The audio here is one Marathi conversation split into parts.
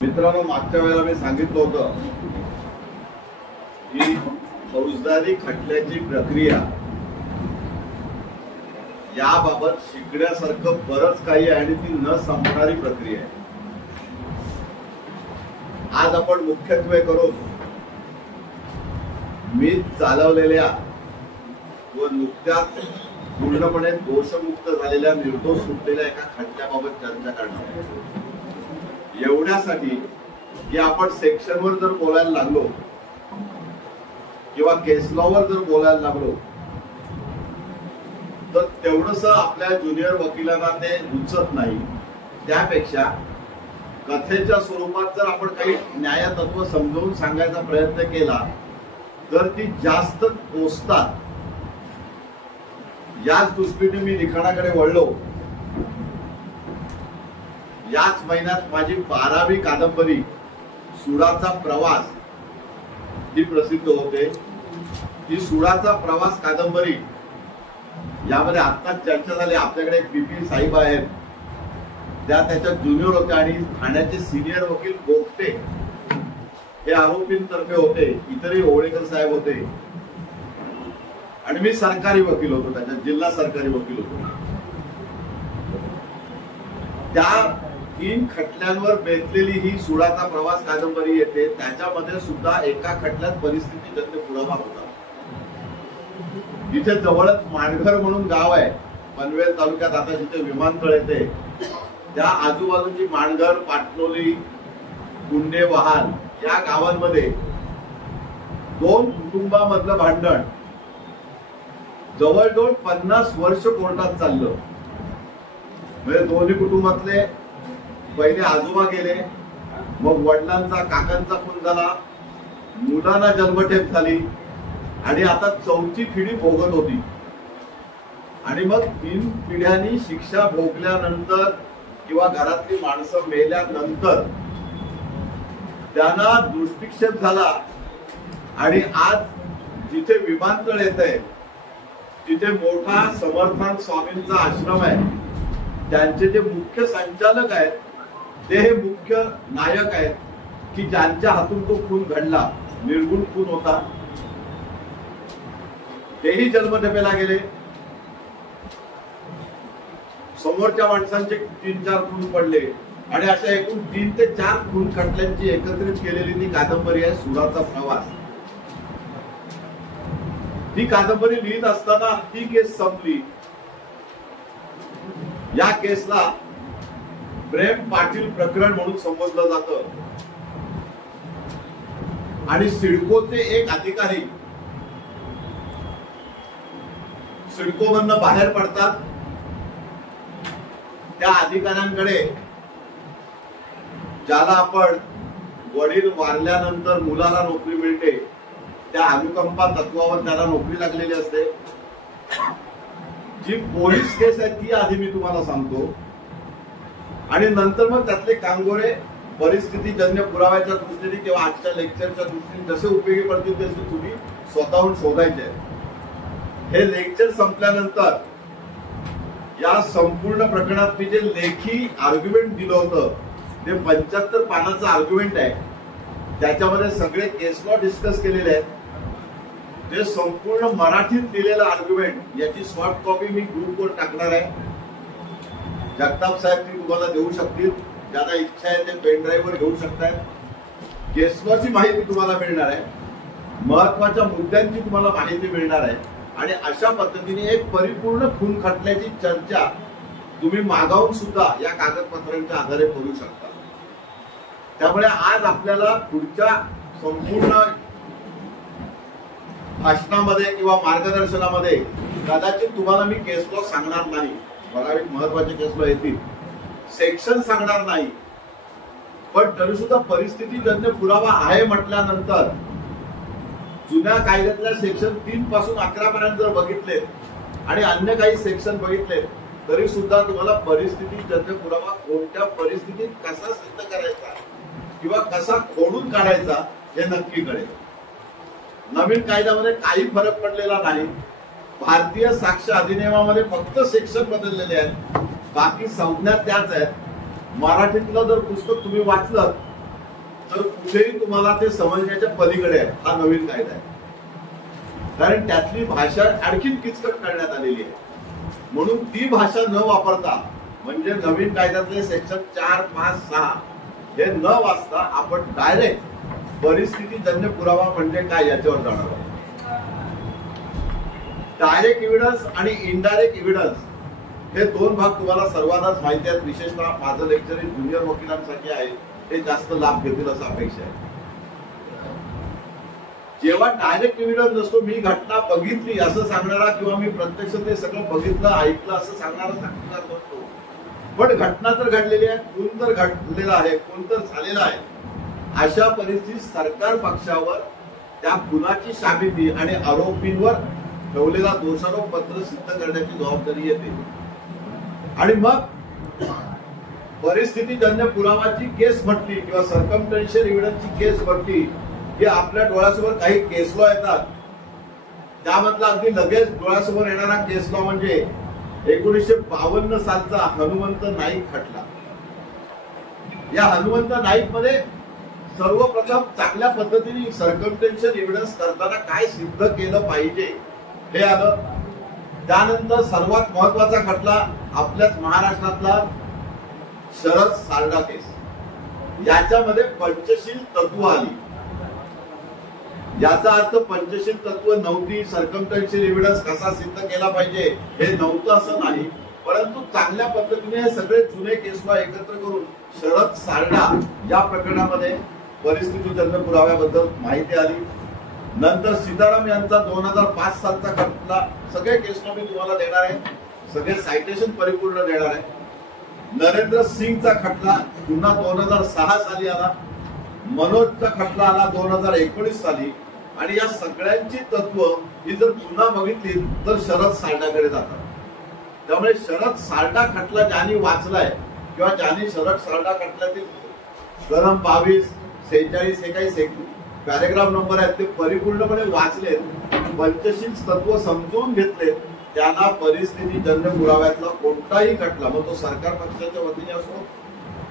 मित्रांनो, मागच्या वेळेला मी सांगितलं होतं की फौजदारी खटल्याची प्रक्रिया याबाबत शिकण्यासारखं बरंच काही आहे आणि ती न संपणारी प्रक्रिया आहे. आज आपण मुख्यत्वे करून मी चालवलेल्या व नुकत्याच पूर्णपणे दोषमुक्त झालेल्या, निर्दोष सुटलेल्या एका खटल्याबाबत चर्चा करणार आहे. एवढ्यासाठी की आपण सेक्शनवर जर बोलायला लागलो किंवा केस लॉवर जर बोलायला लागलो तर तेवढंस आपल्या ज्युनियर वकिलांना ते रुचत नाही. त्यापेक्षा कथेच्या स्वरूपात जर आपण काही न्यायतत्व समजावून सांगायचा प्रयत्न केला तर ती जास्त पोचतात. याच दृष्टीने मी लिखाणाकडे वळलो. याच महिन्यात माझी 12वी कादंबरी सुडाचा प्रवास ती प्रसिद्ध होते. ही सुडाचा प्रवास कादंबरी यामध्ये आत्ताच चर्चा झाली. आपल्याकडे पीपी साहेब आहेत, त्या त्याच्या ज्युनियर होत्या आणि ठाण्याचे सिनियर वकील गोगटे हे आरोपींतर्फे होते. इतरही ओळेकर साहेब होते आणि मी सरकारी वकील होतो, त्याच्या जिल्हा सरकारी वकील होतो. त्या 3 खटल्यांवर बेतलेली ही सुडाचा प्रवास कादंबरी येते. त्याच्यामध्ये सुद्धा एका खटल्यात परिस्थितीजन्य पुरावा होता. जिथे जवळच माणघर म्हणून गाव आहे पनवेल तालुक्यात, आता जिथे विमानतळ येते त्या आजूबाजूची माणघर, पाटणोली, गुंडे, वहाल या गावांमध्ये 2 कुटुंबामधलं भांडण जवळजवळ 50 वर्ष कोर्टात चाललं. म्हणजे दोन्ही कुटुंबातले पहिले आजोबा गेले, मग वडिलांचा, काकांचा खून झाला, मुलांना जन्मठेप झाली आणि आता 4थी पिढी भोगत होती. आणि मग 3 पिढ्यांनी शिक्षा भोगल्यानंतर किंवा घरातली माणसं मेल्यानंतर त्यांना दृष्टिक्षेप झाला आणि आज जिथे विमानतळ येत आहे तिथे मोठा समर्थान स्वामींचा आश्रम आहे. त्यांचे जे मुख्य संचालक आहेत ते हे मुख्य नायक आहेत की ज्यांच्या हातून तो खून घडला. निर्गुण खून होता. तेही जन्मठेपेला गेले. समोरच्या माणसांचे 3-4 खून पडले आणि अशा एकूण 3 ते 4 खून खटल्यांची एकत्रित केलेली ती कादंबरी आहे सुडाचा प्रवास. ती कादंबरी लिहित असताना ती केस संपली. या केसला प्रेम पाटील प्रकरण म्हणून संबोधलं जातं आणि सिडकोचे एक अधिकारी सिडकोमधनं बाहेर पडतात. त्या अधिकाऱ्यांकडे, ज्याला आपण वडील वारल्यानंतर मुलाला नोकरी मिळते त्या अनुकंपा तत्वावर त्याला नोकरी लागलेली असते. जी पोलीस केस आहे ती आधी मी तुम्हाला सांगतो आणि नंतर मग त्यातले कांगोरे परिस्थितीजन्य पुराव्याच्या दृष्टीने किंवा आजच्या लेक्चरच्या दृष्टीने जसे उपयोगी पडतील तसे तुम्ही स्वतःहून शोधायचे. हे लेक्चर संपल्यानंतर या संपूर्ण प्रकरणात मी जे लेखी आर्ग्युमेंट दिलं होतं ते 75 पानाचं आर्ग्युमेंट आहे. त्याच्यामध्ये सगळे केस लॉ डिस्कस केलेले आहेत. ते संपूर्ण मराठीत लिहिलेलं आर्ग्युमेंट याची सॉफ्ट कॉपी मी ग्रुपवर टाकणार आहे. जगताप साहेब ती तुम्हाला देऊ शकतील. ज्याला इच्छा आहे ते पेन ड्राईव्हवर घेऊ शकताय. केस लॉची माहिती तुम्हाला मिळणार आहे, महत्वाच्या मुद्द्यांची तुम्हाला माहिती मिळणार आहे आणि अशा पद्धतीने एक परिपूर्ण खून खटल्याची चर्चा तुम्ही मागावून सुद्धा या कागदपत्रांच्या आधारे करू शकता. त्यामुळे आज आपल्याला पुढच्या संपूर्ण भाषणामध्ये किंवा मार्गदर्शनामध्ये कदाचित तुम्हाला मी केस लॉ सांगणार नाही. बराच महत्वाचे केस लॉ येतील. सेक्शन सांगणार नाही, पण तरी सुद्धा परिस्थितीजन्य पुरावा आहे म्हटल्यानंतर जुन्या कायद्यातल्या सेक्शन 3 पासून 11 पर्यंत जर बघितले आणि अन्य काही सेक्शन बघितले तरी सुद्धा तुम्हाला परिस्थितीजन्य पुरावा कोणत्या परिस्थितीत कसा सिद्ध करायचा किंवा कसा खोडून काढायचा हे नक्की कळेल. नवीन कायद्यामध्ये काही फरक पडलेला नाही. भारतीय साक्ष अधिनियमामध्ये फक्त सेक्शन बदललेले आहेत, बाकी संज्ञा त्याच आहेत. मराठीतलं जर पुस्तक तुम्ही वाचलं तर कुठेही तुम्हाला ते समजण्याच्या पलीकडे आहे. हा नवीन कायदा आहे, कारण त्यातली भाषा आणखीन किचकट करण्यात आलेली आहे. म्हणून ती भाषा न वापरता, म्हणजे नवीन कायद्यातले सेक्शन 4, 5, 6 हे न वाचता आपण डायरेक्ट परिस्थितीजन्य पुरावा म्हणजे काय याच्यावर जाणार आहोत. डायरेक्ट एव्हिडन्स आणि इनडायरेक्ट एव्हिडन्स हे दोन भाग तुम्हाला सर्वांनाच माहिती आहेत. विशेषतः माझं लेक्चर हे ज्युनियर वकिलांसाठी आहे, ते जास्त लाभ घेतील असं अपेक्षा आहे. जेव्हा डायरेक्ट एव्हिडन्स नसतो, मी घटना बघितली असं सांगणारा किंवा मी प्रत्यक्ष ते सगळं बघितलं ऐकलं असं सांगणारा सांगणार नसतो, पण घटना तर घडलेली आहे, खून तर घडलेला आहे, खून तर झालेला आहे. अशा परिस्थितीत सरकार पक्षावर त्या खुनाची साबिती आणि आरोपींवर ठेवलेला दोषारोप पत्र सिद्ध करण्याची जबाबदारी येते. आणि मग परिस्थितीजन्य पुरावाची केस म्हटली किंवा सर्कमस्टन्शियल एव्हिडन्सची केस म्हटली की आपल्या डोळ्यासमोर काही केस लॉ येतात. त्यामधला अगदी लगेच डोळ्यासमोर येणारा केस लॉ म्हणजे 1952 सालचा हनुमंत नाईक खटला. या हनुमंत नाईक मध्ये सर्वप्रथम चांगल्या पद्धतीने सर्कमस्टन्शियल एव्हिडन्स करताना काय सिद्ध केलं पाहिजे हे आलं. त्यानंतर सर्वात महत्वाचा खटला आपल्याच महाराष्ट्रातला शरद सारडा केस. याच्यामध्ये पंचशील तत्व आली. याचा अर्थ पंचशील तत्व नव्हती, सर्कमस्टन्शियल एव्हिडन्स कसा सिद्ध केला पाहिजे हे नव्हतं असं नाही, परंतु चांगल्या पद्धतीने हे सगळे जुने केस लॉ एकत्र करून शरद सारडा या प्रकरणामध्ये परिस्थितीजन्य पुराव्याबद्दल माहिती आली. नंतर सीताराम यांचा 2005 सालचा खटला, सगळे केस लॉ मी तुम्हाला देणार आहे, सगळे सायटेशन परिपूर्ण देणार आहे. नरेंद्र सिंगचा खटला पुन्हा 2006 साली आला. मनोजचा खटला आला 2019 साली. आणि या सगळ्यांची तत्व ही जर पुन्हा बघितली तर शरद सारडाकडे जातात. त्यामुळे शरद सारडा खटला ज्यांनी वाचलाय किंवा ज्यांनी शरद सारडा खटल्यातील कलम 22, 46 हे काही पॅरेग्राफ नंबर आहेत ते परिपूर्णपणे वाचलेत, पंचशील तत्व समजून घेतले, त्यांना परिस्थितीजन्य पुराव्यातला कोणताही खटला, मग तो सरकार पक्षाच्या वतीने असो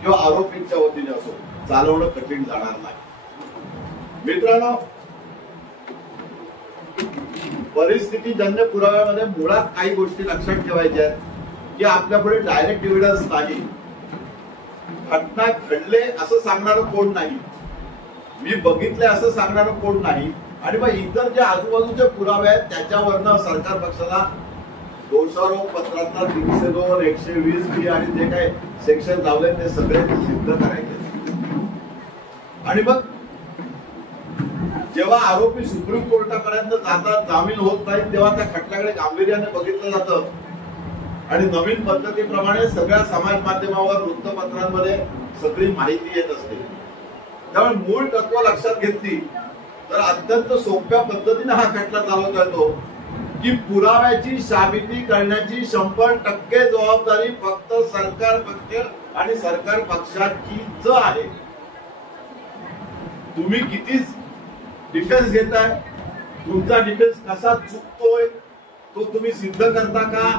किंवा आरोपींच्या वतीने असो, चालवणं कठीण जाणार नाही. मित्रांनो, परिस्थितीजन्य पुराव्यामध्ये मुळात काही गोष्टी लक्षात ठेवायच्या आहेत की आपल्यापुढे डायरेक्ट एव्हिडन्स नाही, घटना घडले असं सांगणारं कोण नाही, मी बघितले असं सांगणारं कोण नाही, आणि मग इतर जे आजूबाजूचे पुरावे आहेत त्याच्यावरनं सरकार पक्षाला दोषारोप पत्रातला 302, 120B आणि जे काही सेक्शन लावले ते सगळे सिद्ध करायचे. आणि मग जेव्हा आरोपी सुप्रीम कोर्टापर्यंत जातात, जामीन होत नाही, तेव्हा त्या खटल्याकडे गांभीर्याने बघितलं जातं आणि नवीन पद्धतीप्रमाणे सगळ्या समाज माध्यमावर, वृत्तपत्रांमध्ये सगळी माहिती येत असते. त्यामुळे मूळ तत्व लक्षात घेतली तर अत्यंत सोप्या पद्धतीने हा खटला चालवता येतो की पुराव्याची साबिती करण्याची 100% जबाबदारी फक्त सरकार पक्ष आणि सरकार पक्षाचीच आहे. तुम्ही किती डिफेन्स घेताय, तुमचा डिफेन्स कसा चुकतोय तो तुम्ही सिद्ध करता का,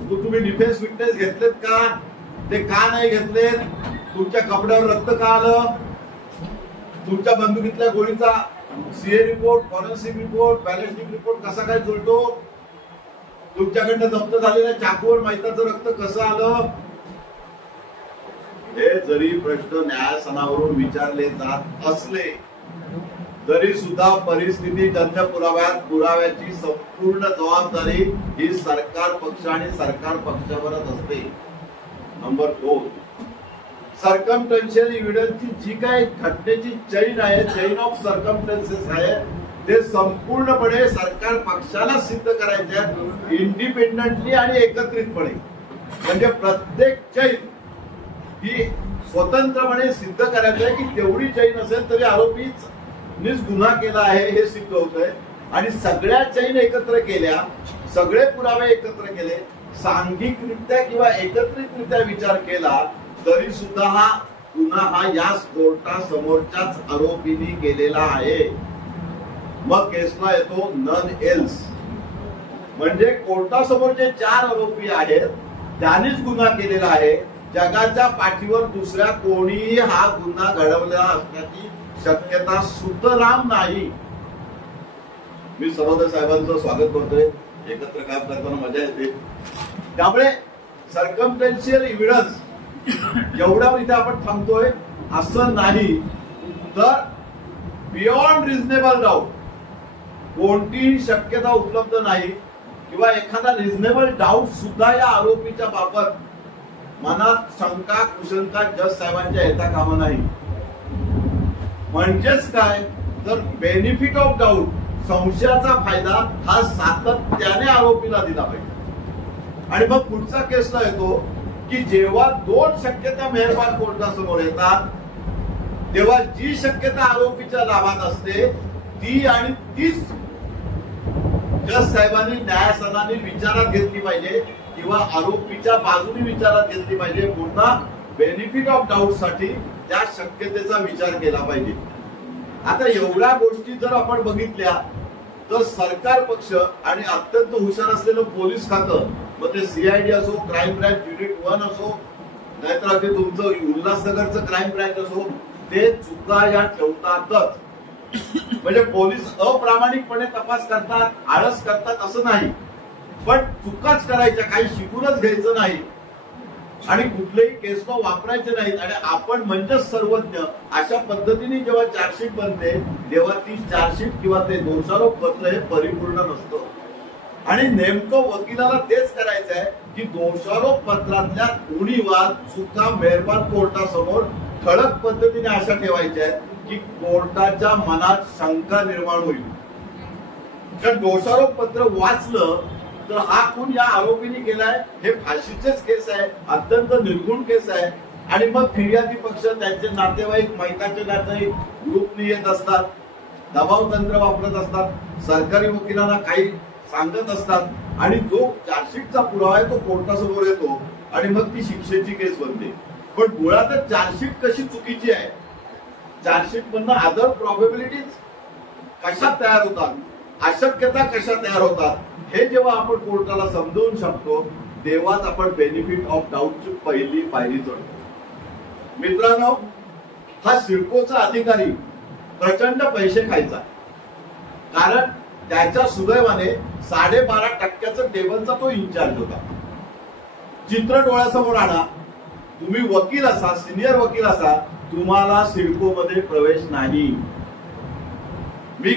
तो तुम्ही डिफेन्स विटनेस घेतलेत का, ते का नाही घेतलेत, तुमच्या कपड्यावर रक्त का आलं, तुमच्या बंदुकीतल्या गोळीचा CA report, forensic report, ballistic report कसा काय जुळतो, तुमच्याकडनं जप्त झालेल्या चाकूवर मैताचं रक्त कसं आलं, हे जरी प्रश्न न्यायासनावरून विचारले जात असले तरी सुद्धा परिस्थितीजन्य पुराव्याची संपूर्ण जबाबदारी ही सरकार पक्ष आणि सरकार पक्षावरच असते. नंबर 2, सर्कमस्टन्शियल एव्हिडन्सची जी काय घटनेची चैन आहे, चैन ऑफ सर्कमस्टन्सेस आहे, ते संपूर्णपणे सरकार पक्षाला सिद्ध करायचे आहेत, इंडिपेंडेंटली आणि एकत्रितपणे. म्हणजे प्रत्येक चैन ही स्वतंत्रपणे सिद्ध करायचं आहे की तेवढी चैन असेल तरी आरोपीच गुन्हा केला आहे हे सिद्ध होतंय. आणि सगळ्या चैन एकत्र केल्या, सगळे पुरावे एकत्र केले, सांघिकरित्या किंवा एकत्रितरित्या विचार केला तरी सुद्धा हा गुन्हा हा या कोर्टासमोरच्याच आरोपींनी केलेला आहे. मग केसला येतो नन एल्स, म्हणजे कोर्टासमोर जे 4 आरोपी आहेत त्यांनीच गुन्हा केलेला आहे जगाच्या पाठीवर दुसऱ्या कोणीही हा गुन्हा घडवलेला असण्याची शक्यता सुतराम नाही. मी सरोदे साहेबांचं स्वागत करतोय. एकत्र काम करताना मजा येते. त्यामुळे सर्कमस्टेन्शियल एव्हिडन्स एवढ्या इथे आपण थांबतोय असं नाही, तर बियॉन्ड रिझनेबल डाऊट कोणतीही शक्यता उपलब्ध नाही किंवा एखादा रिझनेबल डाऊट सुद्धा या आरोपीच्या बाबत मनात शंका कुशंका जज साहेबांच्या येता कामा नाही. म्हणजेच काय, तर बेनिफिट ऑफ डाऊट संशयाचा फायदा हा सातत्याने आरोपीला दिला पाहिजे. आणि मग पुढचा केसला येतो की जेव्हा दोन शक्यता मेहरबान कोर्टासमोर येतात तेव्हा जी शक्यता आरोपीच्या लाभात असते ती आणि तीच जज साहेबांनी न्यायासनाने विचारात घेतली पाहिजे किंवा आरोपीच्या बाजूने विचारात घेतली पाहिजे. पुन्हा बेनिफिट ऑफ डाऊट साठी त्या शक्यतेचा विचार केला पाहिजे. आता एवढ्या गोष्टी जर आपण बघितल्या तर सरकार पक्ष आणि अत्यंत हुशार असलेलं पोलीस खातं, मग ते सीआयडी असो, क्राईम ब्रँच युनिट 1 असो, नाहीतर अगदी तुमचं उल्हासनगरचं क्राईम ब्रँच असो, ते चुका या ठेवतातच. म्हणजे पोलीस अप्रामाणिकपणे तपास करतात, आळस करतात असं नाही, पण चुकाच करायच्या, काही शिकूनच घ्यायचं नाही आणि कुठलेही केस लॉ वापरायचे नाहीत. आणि आपण म्हणजेच सर्वज्ञ अशा पद्धतीने जेव्हा चार्जशीट बनते तेव्हा ती चार्जशीट किंवा ते दोषारोप पत्र हे परिपूर्ण नसतं. आणि नेमकं वकिलाला तेच करायचं आहे की दोषारोप पत्रातल्या उणीवा चुका मेहरबान कोर्टासमोर ठळक पद्धतीने अशा ठेवायच्या आहेत की कोर्टाच्या मनात शंका निर्माण होईल. जर दोषारोप पत्र वाचलं तर हा खून या आरोपीने केलाय, हे फाशीचेच केस आहे, अत्यंत निर्गुण केस आहे. आणि मग फिर्यादी पक्ष, त्यांचे नातेवाईक, मैताचे नातेवाईक ग्रुपनी येत असतात, दबाव तंत्र वापरत असतात, सरकारी वकिलांना काही सांगत असतात आणि जो चार्जशीटचा पुरावा आहे तो कोर्टासमोर येतो आणि मग ती शिक्षेची केस बनते. पण मुळातच चार्जशीट कशी चुकीची आहे, चार्जशीट मधनं अदर प्रॉबेबिलिटीज कशा तयार होतात, अशक्यता कशा तयार होतात, हे जेव्हा आपण कोर्टाला समजवून शकतो तेव्हाच आपण बेनिफिट ऑफ डाऊटची पहिली पायरी चढतो. मित्रांनो, हा सिडकोचा अधिकारी प्रचंड पैसे खायचा, कारण त्याच्या सुदैवाने 12.5% टेबलचा तो इन्चार्ज होता. चित्र डोळ्यासमोर आणा, तुम्ही वकील असा, सिनियर वकील असा, तुम्हाला सिडको मध्ये प्रवेश नाही. मी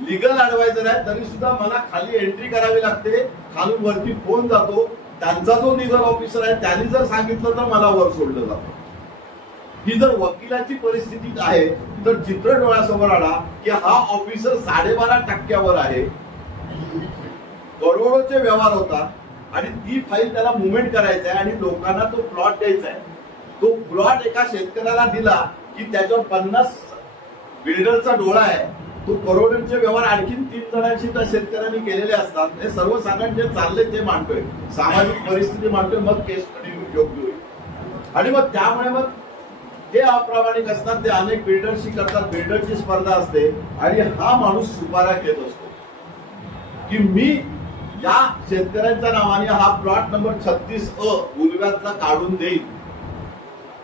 लीगल ऍडवायझर आहे तरी सुद्धा मला खाली एंट्री करावी लागते, खालून वरती फोन जातो, त्यांचा जो लीगल ऑफिसर आहे त्यांनी जर सांगितलं तर मला वर सोडलं जातं. ही जर वकिलाची परिस्थिती आहे तर चित्र डोळ्यासमोर आणा की हा ऑफिसर 12.5% आहे, करोडोचे व्यवहार होतात आणि ती फाईल त्याला मुव्हमेंट करायचं आहे आणि लोकांना तो प्लॉट द्यायचा आहे. तो प्लॉट एका शेतकऱ्याला दिला की त्याच्यावर 50 बिल्डरचा डोळा आहे. तो करोडोंचे व्यवहार आणखीन 3 जणांशी त्या शेतकऱ्यांनी केलेले असतात. हे सर्वसाधारण जे चाललंय ते मांडतोय, सामाजिक परिस्थिती मांडतोय, मग केस स्टडी योग्य होईल. आणि मग त्यामुळे मग ते अप्रामाणिक असतात, ते अनेक बिल्डरशी करतात, बिल्डरची स्पर्धा असते आणि हा माणूस सुपाऱ्या घेत असतो की मी या शेतकऱ्यांच्या नावाने हा प्लॉट नंबर 36A उलव्यातला काढून देईल.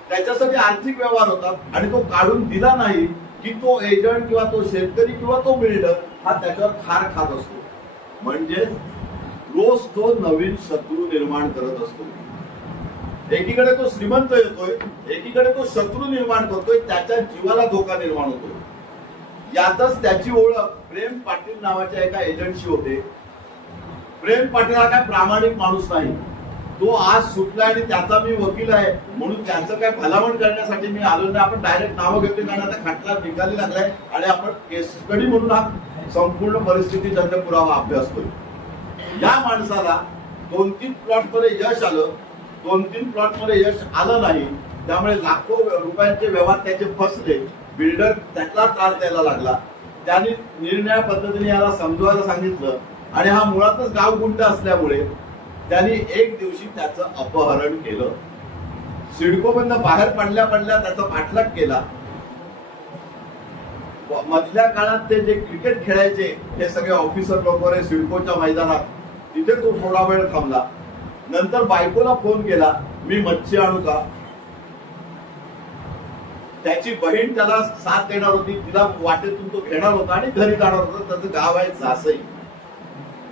त्याच्यासाठी आर्थिक व्यवहार होतात आणि तो काढून दिला नाही की तो एजंट किंवा तो शेतकरी किंवा तो बिल्डर हा त्याच्यावर खार खात असतो. म्हणजे रोज तो नवीन शत्रू निर्माण करत असतो. एकीकडे तो श्रीमंत येतोय, एकीकडे तो शत्रू निर्माण करतोय, त्याच्या जीवाला धोका निर्माण होतोय. यातच त्याची ओळख प्रेम पाटील नावाच्या एका एजंटशी होते. प्रेम पाटील हा काय प्रामाणिक माणूस नाही, तो आज सुटला आणि त्याचा मी वकील आहे म्हणून त्यांचं काय भलावण करण्यासाठी मी आलो नाही. आपण डायरेक्ट नावं घेतोय कारण आता खटला निकाली लागलाय आणि आपण केस स्टडी म्हणून हा संपूर्ण परिस्थिती जन्य पुरावा अभ्यासतोय. या माणसाला 2-3 प्लॉटमध्ये यश आलं, 2-3 प्लॉटमध्ये यश आलं नाही, त्यामुळे लाखो रुपयांचे व्यवहार त्याचे फसले. बिल्डर त्यातला त्रास द्यायला लागला. त्यांनी निर्णया पद्धतीने याला समजवायला सांगितलं आणि हा मुळातच गावगुंड असल्यामुळे त्यांनी एक दिवशी त्याचं अपहरण केलं. सिडकोमधनं बाहेर पडल्या त्याचा पाठलाग केला. मधल्या काळात ते जे क्रिकेट खेळायचे हे सगळे ऑफिसर लोक सिडकोच्या मैदानात, तिथे तो थोडा वेळ थांबला. नंतर बायकोला फोन केला मी मच्छी आणू का? त्याची बहीण त्याला साथ देणार होती, तिला वाटेतून तो घेणार होता आणि घरी जाणार होता. त्याचं गाव आहे जासई.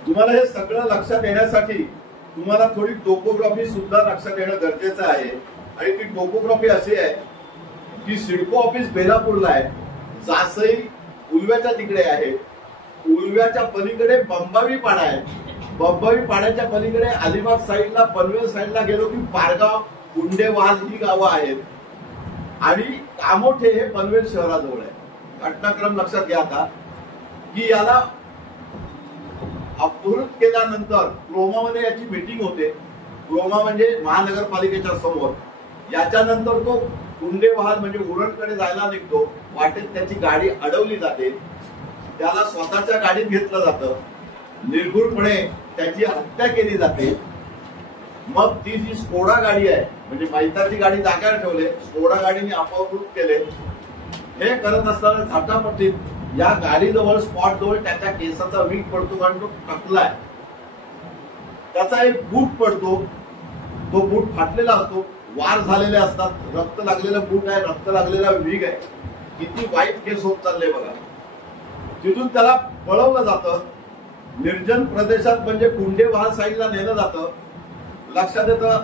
तुम्हाला हे सगळं लक्षात येण्यासाठी तुम्हाला थोडी टोपोग्राफी सुद्धा लक्षात येणं गरजेचं आहे. आणि ती टोपोग्राफी अशी आहे की सिडको ऑफिस बेलापूरला आहे, जासई उलव्याच्या तिकडे आहे, उलव्याच्या पलीकडे बंबावी पाडा आहे, बंबावी पाड्याच्या पलीकडे अलिबाग साईडला पनवेल साईडला गेलो की पारगाव, गुंडेवाल ही गावं आहेत आणि कामोठे हे पनवेल शहराजवळ आहे. घटनाक्रम लक्षात घ्या आता की याला अपहृत केल्यानंतर क्रोमामध्ये याची मीटिंग होते. क्रोमा म्हणजे महानगरपालिकेच्या समोर. याच्यानंतर तो गुंडेवाल म्हणजे उरणकडे जायला निघतो. वाटेत त्याची गाडी अडवली जाते, त्याला स्वतःच्या गाडीत घेतलं जातं, निर्घुणपणे त्याची हत्या केली जाते. मग ती जी स्कोडा गाडी आहे म्हणजे मैताची गाडी जाग्यावर ठेवले, स्कोडा गाडीने अपहृत केले. हे करत असताना झटापटीत या गाडीजवळ स्पॉट जवळ त्याच्या केसाचा वीक पडतो, कारण तो टकलाय. त्याचा एक बूट पडतो, तो बूट फाटलेला असतो, वार झालेले असतात, रक्त लागलेला बूट आहे, रक्त लागलेला वीग आहे. किती वाईट केस होत चालले बघा. तिथून त्याला पळवलं जातं, निर्जन प्रदेशात म्हणजे गुंडेवाल साईडला नेलं जातं. लक्षात येतं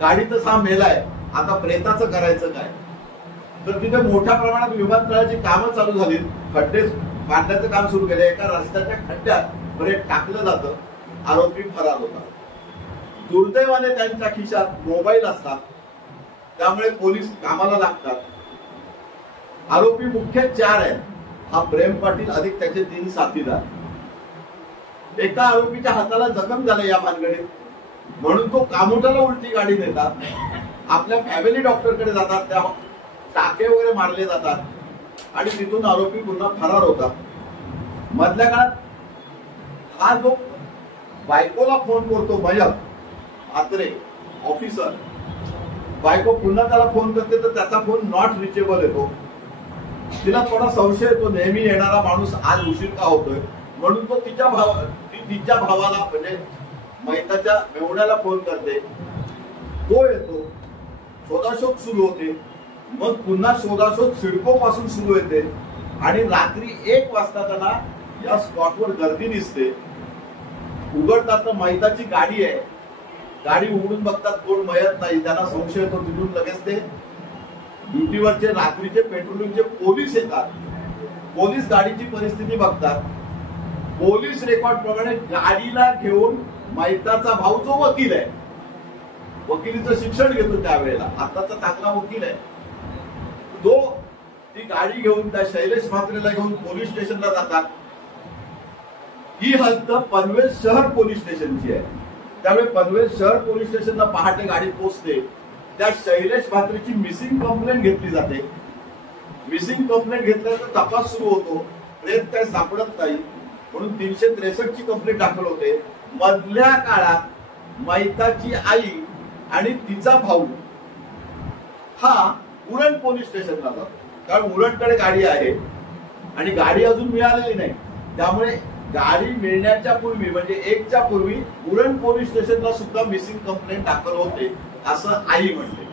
गाडीतच हा मेलाय, आता प्रेताचं करायचं काय? तर तिथे मोठ्या प्रमाणात विमानतळाची कामं चालू झाली, खड्डे बांधण्याचं काम सुरू केलं. एका रस्त्याच्या खड्ड्यात प्रेत टाकलं जातं, आरोपी फरार होता. दुर्दैवाने त्यांच्या खिशात मोबाईल असतात, त्यामुळे पोलीस कामाला लागतात. आरोपी मुख्य 4 आहेत, हा प्रेम पाटील अधिक त्याचे 3 साथीदार. एका आरोपीच्या हाताला जखम झाले या भानगडीत, म्हणून तो कामोठाला उलटी गाडी नेतात, आपल्या फॅमिली डॉक्टरकडे जातात, त्या टाके वगैरे मारले जातात आणि तिथून आरोपी पुन्हा फरार होतात. मधल्या काळात हा जो बायकोला फोन करतो मयत म्हात्रे ऑफिसर, बायको पुन्हा त्याला फोन करते तर त्याचा फोन नॉट रिचेबल येतो. तिला थोडा संशय येतो, नेहमी येणारा माणूस आज उशीर का होतोय, म्हणून तो तिच्या भावाला म्हणजे मैताच्या मेवण्याला फोन करते. तो येतो, शोधाशोध सुरू होते. मग पुन्हा शोधाशोध सिडको पासून सुरू होते आणि रात्री 1 वाजता त्यांना या स्पॉटवर गर्दी दिसते. उघडतात तर मैताची गाडी आहे. गाडी उघडून बघतात, कोण मयत नाही. त्यांना संशय येतो, तिथून लगेच ते ड्युटीवरचे रात्रीचे पेट्रोलिंगचे पोलीस येतात. पोलीस गाडीची परिस्थिती बघतात. पोलीस रेकॉर्ड प्रमाणे गाडीला घेऊन मैताचा भाऊ जो वकील आहे, वकिलीचं शिक्षण घेतो त्यावेळेला, आताचा चांगला वकील आहे, तो ती गाडी घेऊन त्या शैलेश म्हात्रेला घेऊन पोलीस स्टेशनला जातात. ही हालत पनवेल शहर पोलीस स्टेशनची आहे. त्यामुळे पनवेल शहर पोलीस स्टेशनला पहाटे गाडी पोहोचते. त्या शैलेश म्हात्रेची मिसिंग कंप्लेंट घेतली जाते. मिसिंग कंप्लेंट घेतल्यानंतर तपास सुरू होतो. प्रेत काय सापडत नाही, म्हणून 363 ची कंप्लेंट दाखल होते. मधल्या काळात मैताची आई आणि तिचा भाऊ हा उरण पोलीस स्टेशनला जातो, कारण उरणकडे गाडी आहे आणि गाडी अजून मिळालेली नाही. त्यामुळे गाडी मिळण्याच्या पूर्वी म्हणजे 1च्या पूर्वी उरण पोलीस स्टेशनला सुद्धा मिसिंग कंप्लेंट दाखल होते, असं आई म्हणते.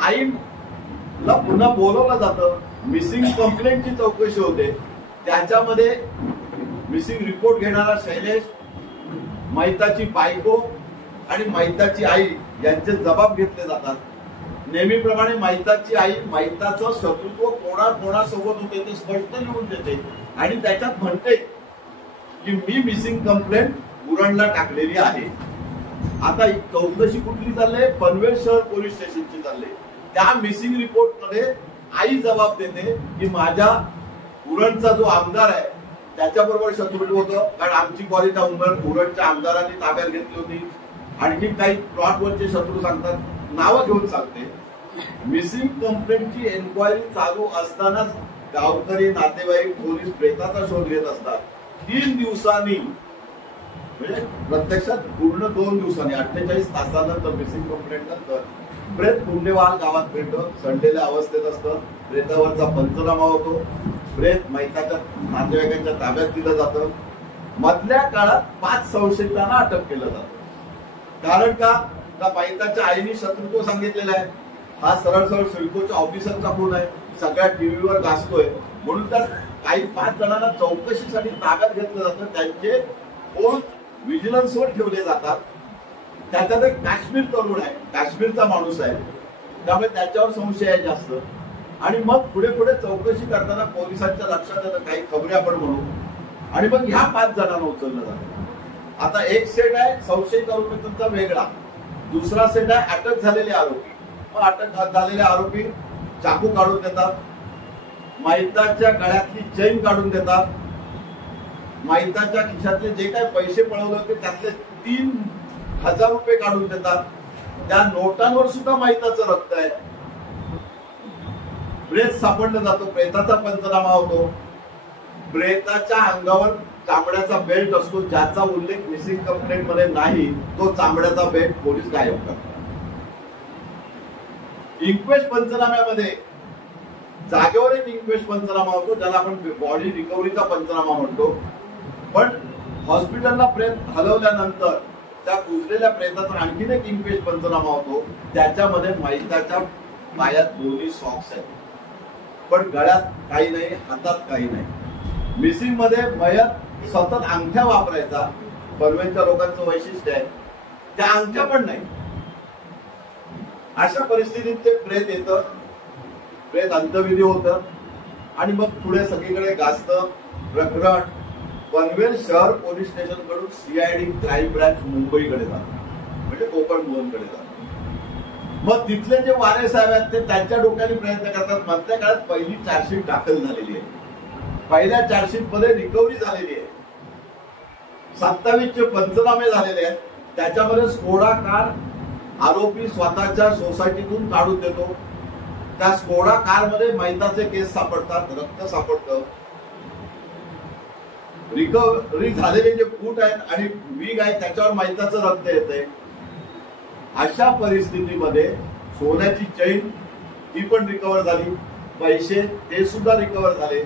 आईला पुन्हा बोलवलं जातं. मिसिंग कंप्लेंटची चौकशी होते. त्याच्यामध्ये मिसिंग रिपोर्ट घेणारा शैलेश, मैताची बायको आणि मैताची आई यांचे जबाब घेतले जातात. नेहमीप्रमाणे मैताची आई मैताचं शत्रुत्व कोणासोबत होते ते स्पष्ट लिहून देते आणि त्याच्यात म्हणते की मी मिसिंग कंप्लेंट उरणला टाकलेली आहे. आता चौकशी कुठली चालली? पनवेल शहर पोलीस स्टेशनची चालली. त्या मिसिंग रिपोर्ट मध्ये आई जबाब देते की माझ्या उरणचा जो आमदार आहे त्याच्याबरोबर शत्रुत्व होतं, कारण आमची क्वालिटी उरणच्या आमदारांनी ताब्यात घेतली होती. आणखी काही प्लॉटवरचे शत्रू सांगतात, नावं घेऊन सांगते. मिसिंग कंप्लेंटची एन्क्वायरी चालू असतानाच गावकरी, नातेवाईक, पोलीस प्रेताचा शोध घेत असतात. 3 दिवसांनी म्हणजे प्रत्यक्षात पूर्ण 2 दिवसांनी 48 तासानंतर मिसिंग कंप्लेंट नंतर प्रेत गुंडेवाल गावात भेटतं. सडलेल्या अवस्थेत असतं. प्रेतावरचा पंचनामा होतो. प्रेत मैताच्या नातेवाईकांच्या ताब्यात दिलं जातं. मधल्या काळात 5 संशयितांना अटक केलं जातं. कारण का? का माहिताच्या आईने शत्रुत्व सांगितलेलं आहे. हा सरळ सरळ सिडकोच्या ऑफिसरचा फोन आहे, सगळ्या टीव्हीवर गाजतोय. म्हणून तर काही 5 जणांना चौकशीसाठी ताब्यात घेतलं जातं, त्यांचे फोन व्हिजिलन्सवर ठेवले जातात. त्याच्यात एक काश्मीर तरुण आहे, काश्मीरचा माणूस आहे, त्यामुळे त्याच्यावर संशय आहे जास्त. आणि मग पुढे पुढे चौकशी करताना पोलिसांच्या लक्षात येतं काही खबरी आपण म्हणू, आणि मग ह्या 5 जणांना उचललं जातं. आता एक सेट आहे संशयित आरोपींचा वेगळा, दुसरा सेट आहे अटक झालेले आरोपी. मग अटक झालेले आरोपी चाकू काढून देतात, माहिताच्या गळ्यातली चैन काढून देतात, माहिताच्या खिशातले जे काही पैसे पळवले होते त्यातले 3,000 रुपये काढून देतात. त्या नोटांवर सुद्धा माहिताचं रक्त आहे. प्रेत सापडलं जातो, प्रेताचा पंचनामा होतो. प्रेताच्या अंगावर चामड्याचा बेल्ट असतो, ज्याचा उल्लेख मिसिंग कंप्लेंट मध्ये नाही. तो चामड्याचा बेल्ट पोलीस गायब करतात. इन्क्वेस्ट पंचनाम्यामध्ये जागेवर एक इन्क्वेस्ट पंचनामा होतो, ज्याला आपण बॉडी रिकव्हरीचा पंचनामा म्हणतो. पण हॉस्पिटलला प्रेत हलवल्यानंतर त्या कुजलेल्या प्रेताचा आणखीन एक इन्क्वेस्ट पंचनामा होतो. त्याच्यामध्ये माहिताच्या पायात दोन्ही सॉक्स आहेत, पण गळ्यात काही नाही, हातात काही नाही. मिसिंग मध्ये मयत सतत अंगठ्या वापरायचा, पनवेलच्या लोकांचं वैशिष्ट्य आहे. त्या अंगठ्या पण नाही. अशा परिस्थितीत ते प्रेत येतं, प्रेत अंत्यविधी होतं, आणि मग पुढे सगळीकडे गाजतं प्रकरण. पनवेल शहर पोलीस स्टेशन कडून सीआयडी क्राईम ब्रँच मुंबईकडे जातं, म्हणजे कोकण भुवनकडे जातं. मग तिथले जे वारे साहेब आहेत ते त्यांच्या डोक्याने प्रयत्न करतात. मधल्या काळात पहिली चार्जशीट दाखल झालेली आहे, पहिल्या चार्जशीट मध्ये रिकव्हरी झालेली आहे, 27 पंचनामे झालेले आहेत. त्याच्यामध्ये स्कोडा कार आरोपी स्वतःच्या सोसायटीतून काढून देतो. त्या स्कोडा कार मध्ये मैताचे केस सापडतात, रक्त सापडतं. रिकव्हरी झालेले जे बूट आहेत आणि वीग आहे त्याच्यावर मैताचं रक्त येते. अशा परिस्थितीमध्ये सोन्याची चैन ती पण रिकव्हर झाली, पैसे ते सुद्धा रिकव्हर झाले.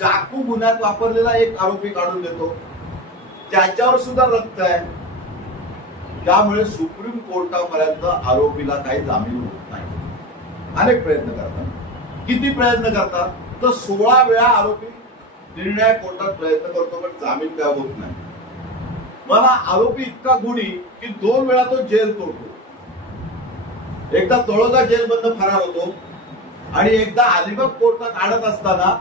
चाकू गुन्ह्यात वापरलेला एक आरोपी काढून देतो, त्याच्यावर सुद्धा रक्त आहे. त्यामुळे सुप्रीम कोर्टापर्यंत आरोपीला काही जामीन होत नाही. अनेक प्रयत्न करतात. किती प्रयत्न करतात तर 16 वेळा आरोपी निर्णय कोर्टात प्रयत्न करतो, पण जामीन काय होत नाही. मला आरोपी इतका गुणी की 2 वेळा तो जेल तोडतो. एकदा तळोजा जेलमधनं फरार होतो, आणि एकदा अलिबाग कोर्टात आणत असताना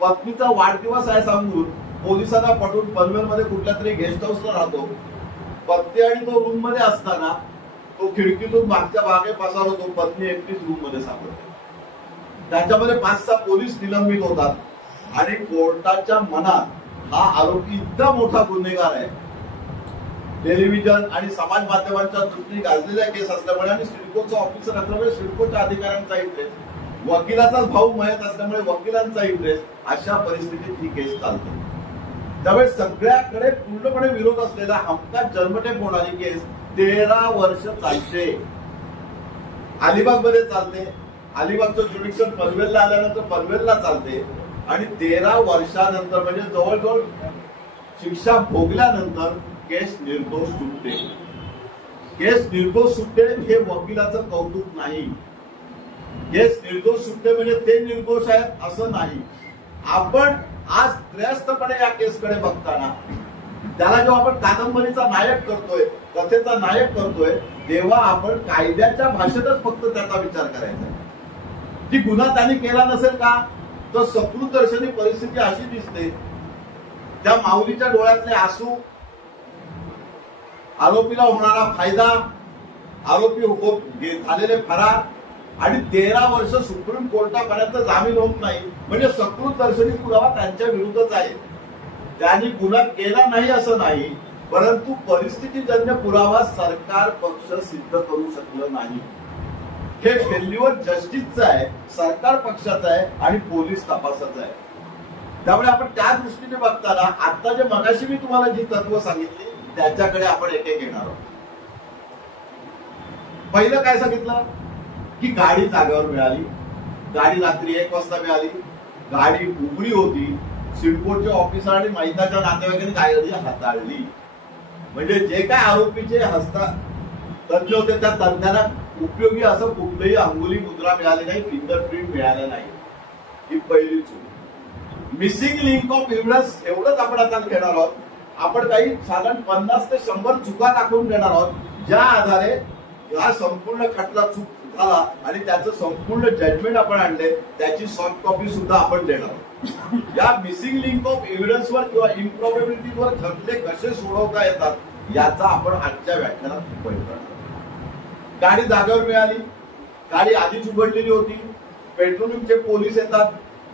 पत्नीचा वाढदिवस आहे सांगून पोलिसांना पटवून पनवेलमध्ये कुठल्या तरी गेस्ट हाऊसला राहतो. पत्नी आणि तो रूम मध्ये असताना तो खिडकीतून मागच्या भागे पसार होतो. पत्नी एकटीच रूम मध्ये सापडते. त्याच्यामध्ये 5-6 पोलीस निलंबित होतात, आणि कोर्टाच्या मनात हा आरोपी इतका मोठा गुन्हेगार आहे. टेलिव्हिजन आणि समाज माध्यमांच्या दृष्टीने गाजलेल्या केस असल्यामुळे आणि सिडकोचा ऑफिसर असल्यामुळे सिडकोच्या अधिकाऱ्यांचा इंटरेस्ट, वकिलाचाच भाऊ मयत असल्यामुळे वकिलांचा इंटरेस्ट, अशा परिस्थितीत ही केस चालते. त्यामुळे सगळ्याकडे पूर्णपणे विरोध असलेला हमखास जन्मठेप होणारी केस 13 वर्ष चालते. अलिबाग मध्ये चालते, अलिबागचं ज्युडिक्शन पनवेलला आल्यानंतर पनवेलला चालते, आणि 13 वर्षानंतर म्हणजे जवळजवळ शिक्षा भोगल्यानंतर केस निर्दोष सुटते. केस निर्दोष सुटते हे वकिलाचं कौतुक नाही. केस निर्दोष सुटते म्हणजे ते निर्दोष आहेत असं नाही. आपण आज त्रयस्थपणे या केसकडे बघताना त्याला जेव्हा आपण कादंबरीचा नायक करतोय, कथेचा नायक करतोय, तेव्हा आपण कायद्याच्या भाषेतच फक्त त्याचा विचार करायचा. की गुन्हा त्यांनी केला नसेल का, तर सकृत दर्शनी परिस्थिती अशी दिसते. त्या माऊलीच्या डोळ्यातले आसू, आरोपीला होणारा फायदा, आरोपी झालेले फरार, आणि 13 वर्ष सुप्रीम कोर्टापर्यंत जामीन होत नाही. म्हणजे सकृत दर्शनी पुरावा त्यांच्या विरुद्धच आहे. त्यांनी गुन्हा केला नाही असं नाही, परंतु परिस्थितीजन्य पुरावा सरकार पक्ष सिद्ध करू शकलं नाही. हे फेल्युअर जस्टिसचं आहे, सरकार पक्षाचं आहे आणि पोलीस तपासाचं आहे. त्यामुळे आपण त्या दृष्टीने बघताना आता जे मगाशी मी तुम्हाला जी तत्व सांगितली त्याच्याकडे आपण एक एक येणार आहोत. पहिलं काय सांगितलं की गाडी जागेवर मिळाली, गाडी रात्री 1 वाजता मिळाली, गाडी उघडी होती. सिडकोचे ऑफिसर आणि महिताच्या नातेवाईकांनी गाडी हाताळली. म्हणजे जे काय आरोपीचे तज्ञ होते. त्या तज्ञांना उपयोगी असं कुठलंही अंगुली मुद्रा मिळाली नाही, फिंगरप्रिंट मिळालं नाही. ही पहिली चूक. मिसिंग लिंक ऑफ एव्हिडन्स एवढंच आपण आता घेणार आहोत. आपण काही साधारण 50 ते 100 चुका दाखवून देणार आहोत, ज्या आधारे हा संपूर्ण खटला चूक झाला आणि त्याचं संपूर्ण जजमेंट आपण आणले. त्याची सॉफ्ट कॉपी सुद्धा आपण देणार आहोत. या मिसिंग लिंक ऑफ एव्हिडन्सवर किंवा इम्प्रॉबेबिलिटीवर खटले कसे सोडवता येतात याचा आपण आजच्या व्याख्यानात उपयोग करणार. गाडी जागेवर मिळाली, गाडी आधीच उघडलेली होती, पेट्रोलिंगचे पोलीस येतात,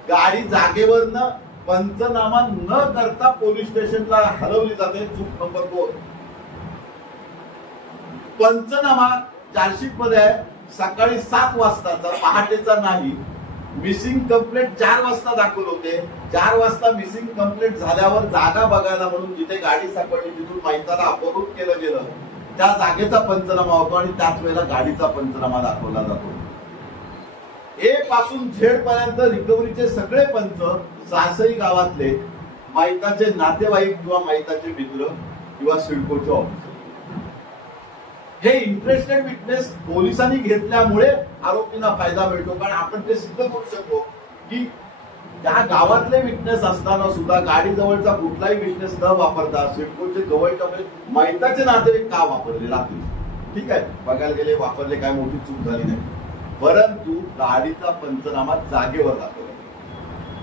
गाडी जागेवरनं पंचनामा न करता पोलीस स्टेशनला हलवली जाते. चूक नंबर 2. पंचनामा चार्जशीट मध्ये आहे सकाळी 7 वाजताचा, पहाटेचा नाही. मिसिंग कंप्लेंट 4 वाजता दाखल होते. 4 वाजता मिसिंग कंप्लेंट झाल्यावर जागा बघायला म्हणून जिथे गाडी सापडली तिथून माहिताला अपहृत केलं गेलं त्या जागेचा पंचनामा होतो आणि त्याच वेळेला गाडीचा पंचनामा दाखवला जातो. ए पासून झेड पर्यंत रिकव्हरीचे सगळे पंच सासई गावातले माहिताचे नातेवाईक किंवा माहिताचे मित्र किंवा सिडकोचे ऑफिसर. हे इंटरेस्टेड विटनेस पोलिसांनी घेतल्यामुळे आरोपींना फायदा मिळतो. कारण आपण ते सिद्ध करू शकतो की त्या गावातले विटनेस असताना सुद्धा गाडी जवळचा कुठलाही विटनेस न वापरता सिडकोचे जवळच्या माहिताचे नातेवाईक का वापरले रात्री. ठीक आहे, बघायला गेले वापरले, काय मोठी चूक झाली नाही. परंतु गाडीचा पंचनामा जागेवर दाखवला.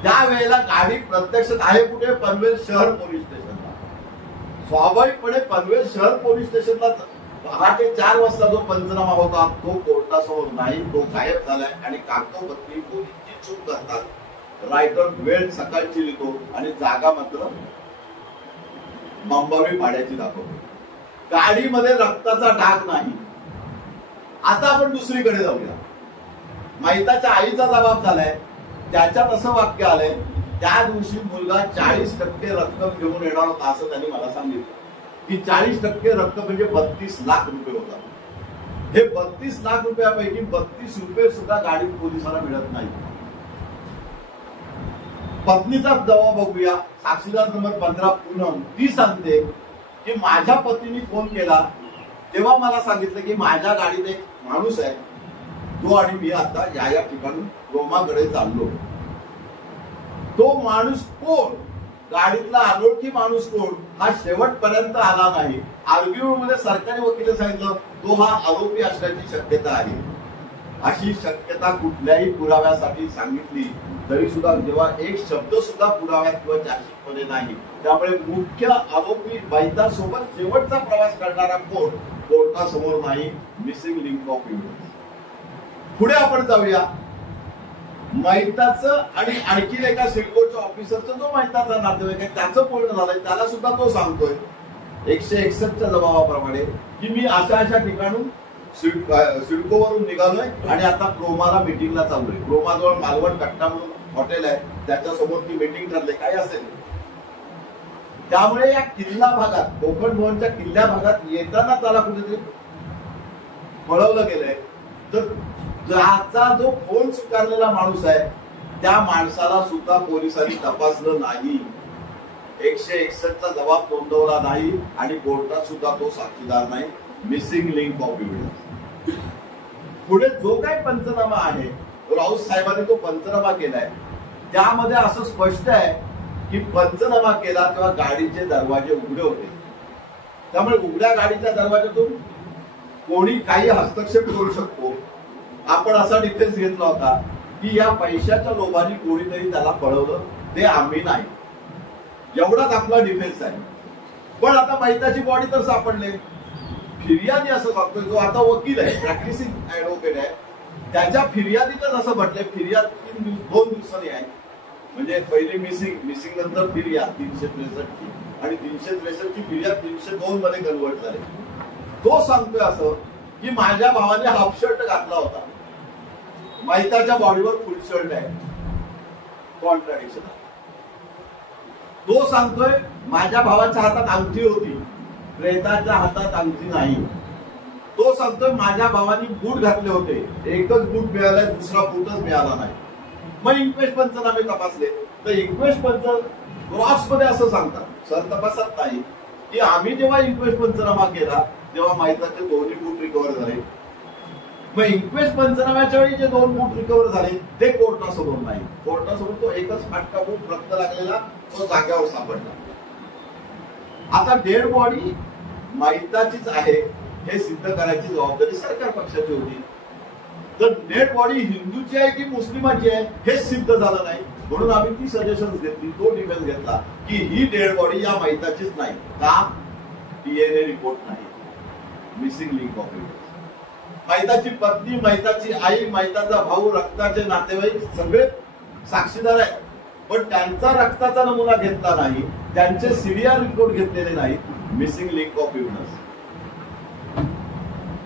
त्यावेळेला गाडी प्रत्यक्षात आहे कुठे? पनवेल शहर पोलीस स्टेशनला. स्वाभाविकपणे पनवेल शहर पोलीस स्टेशनला पहाटे 4 वाजता जो पंचनामा होता तो कोर्टासमोर नाही, तो गायब झालाय. आणि कागदोपत्री पोलीसची चूक करतात. रायटर वेळ सकाळची लिहितो आणि जागा मात्र मंबावी पाड्याची दाखवतो. गाडीमध्ये रक्ताचा डाग नाही. आता आपण दुसरीकडे जाऊया. माहिताच्या आईचा जबाब झालाय. त्याच्यात असं वाक्य आलंय, त्या दिवशी मुलगा 40% रक्कम घेऊन येणार होता असं त्यांनी मला सांगितलं. की 40% रक्कम म्हणजे 32 लाख रुपये होता. हे 32 लाख रुपयापैकी 32 रुपये सुद्धा गाडी पोलिसांना मिळत नाही. पत्नीचा जबाब बघूया. साक्षीदार नंबर 15 पूनम. ती सांगते की माझ्या पत्नीने फोन केला तेव्हा मला सांगितलं की माझ्या गाडीत एक माणूस आहे, तो आणि मी आता या ठिकाणी रोमाकडे चाललो. तो माणूस कोण, गाडीतला अनोळखी माणूस कोण हा शेवटपर्यंत आला नाही. आर्ग्युमेंट मध्ये सरकारी वकील सांगितलं तो हा आरोपी असण्याची शक्यता आहे. अशी शक्यता कुठल्याही पुराव्यासाठी सांगितली तरी सुद्धा जेव्हा एक शब्द सुद्धा पुराव्यात किंवा चार्जशीट मध्ये नाही, त्यामुळे मुख्य आरोपी मैतासोबत शेवटचा प्रवास करणारा कोण कोर्टासमोर नाही. Missing link of evidence. पुढे आपण जाऊया. मैताचं आणि आणखी एका सिडकोच्या ऑफिसरचा जो मैताचा नातेवाईक आहे त्याचं पूर्ण झालंय, त्याला सुद्धा तो सांगतोय 161च्या जबाबाप्रमाणे की मी अशा ठिकाणून सिडकोवरून निघालोय आणि आता क्रोमाला मिटिंगला चाललोय. क्रोमाजवळ मालवण कट्टा म्हणून हॉटेल आहे, त्याच्यासमोर ती मिटिंग ठरले काय असेल. त्यामुळे या किल्ला भागात, कोकण भवनच्या किल्ल्या भागात येताना त्याला कुठेतरी पळवलं गेलंय. तर त्याचा जो फोन स्वीकारलेला माणूस आहे त्या माणसाला सुद्धा पोलिसांनी तपासलं नाही. 161चा जबाब नोंदवला नाही आणि कोर्टात सुद्धा तो साक्षीदार नाही. Missing link of evidence. पुढे जो काही पंचनामा आहे राऊत साहेबांनी तो पंचनामा केलाय, त्यामध्ये असं स्पष्ट आहे की पंचनामा केला तेव्हा गाडीचे दरवाजे उघडे होते. त्यामुळे उघड्या गाडीच्या दरवाजातून कोणी काही हस्तक्षेप करू शकतो. आपण असा डिफेन्स घेतला होता की या पैशाच्या लोभाने कोणीतरी त्याला पळवलं, ते आम्ही नाही. एवढाच आपला डिफेन्स आहे. पण आता मैताची बॉडी तर सापडले. फिर्यादी असं सांगतोय, जो आता वकील आहे, प्रॅक्टिसिंग ऍडव्होकेट आहे, त्याच्या फिर्यादीतच असं म्हटलंय. फिर्याद 2 दिवसांनी आहे. म्हणजे पहिली मिसिंग नंतर फिर्याद 363 आणि 363ची फिर्याद 302 मध्ये कन्वर्ट झाली. तो सांगतोय असं की माझ्या भावाने हाफ शर्ट घातला होता, मैताच्या बॉडीवर फुल शर्ट आहे. कॉन्ट्राडिक्शन. तो सांगतोय माझ्या भावाच्या हातात अंगठी होती, प्रेताच्या हातात अंगठी नाही. तो सांगतोय माझ्या भावाने बूट घातले होते, एकच बूट मिळालाय, दुसरा बूटच मिळाला नाही. मग इन्क्वेस्ट पंचनामे तपासले तर इन्क्वेस्ट पंच क्रॉस मध्ये असं सांगतात, सर तपासात नाही, की आम्ही जेव्हा इन्क्वेस्ट पंचनामा केला तेव्हा मैताचे दोन्ही बूट रिकव्हर झाले. मग इन्क्वेस्ट पंचनाम्याच्या वेळी जे 2 बूट रिकव्हर झाले ते कोर्टासमोर नाही. कोर्टासमोर तो एकच फाटका बूट रक्त लागलेला तो जाग्यावर सापडला. आता डेड बॉडी मैताचीच आहे हे सिद्ध करायची जबाबदारी सरकार पक्षाची होती. तर डेड बॉडी हिंदूची आहे की मुस्लिमाची आहे हे सिद्ध झालं नाही, म्हणून आम्ही ती सजेशन घेतली, तो डिफेन्स घेतला की ही डेड बॉडी या मैताचीच नाही. का? डीएनए रिपोर्ट नाही, मिसिंग लिंक ऑफ एव्हिडन्स. मैताची पत्नी, मैताची आई, मैताचा भाऊ, रक्ताचे नातेवाईक सगळे साक्षीदार आहेत, पण त्यांचा रक्ताचा नमुना घेतला नाही, त्यांचे सीडीआर रिपोर्ट घेतलेले नाहीत, मिसिंग लिंक ऑफ एव्हिडन्स.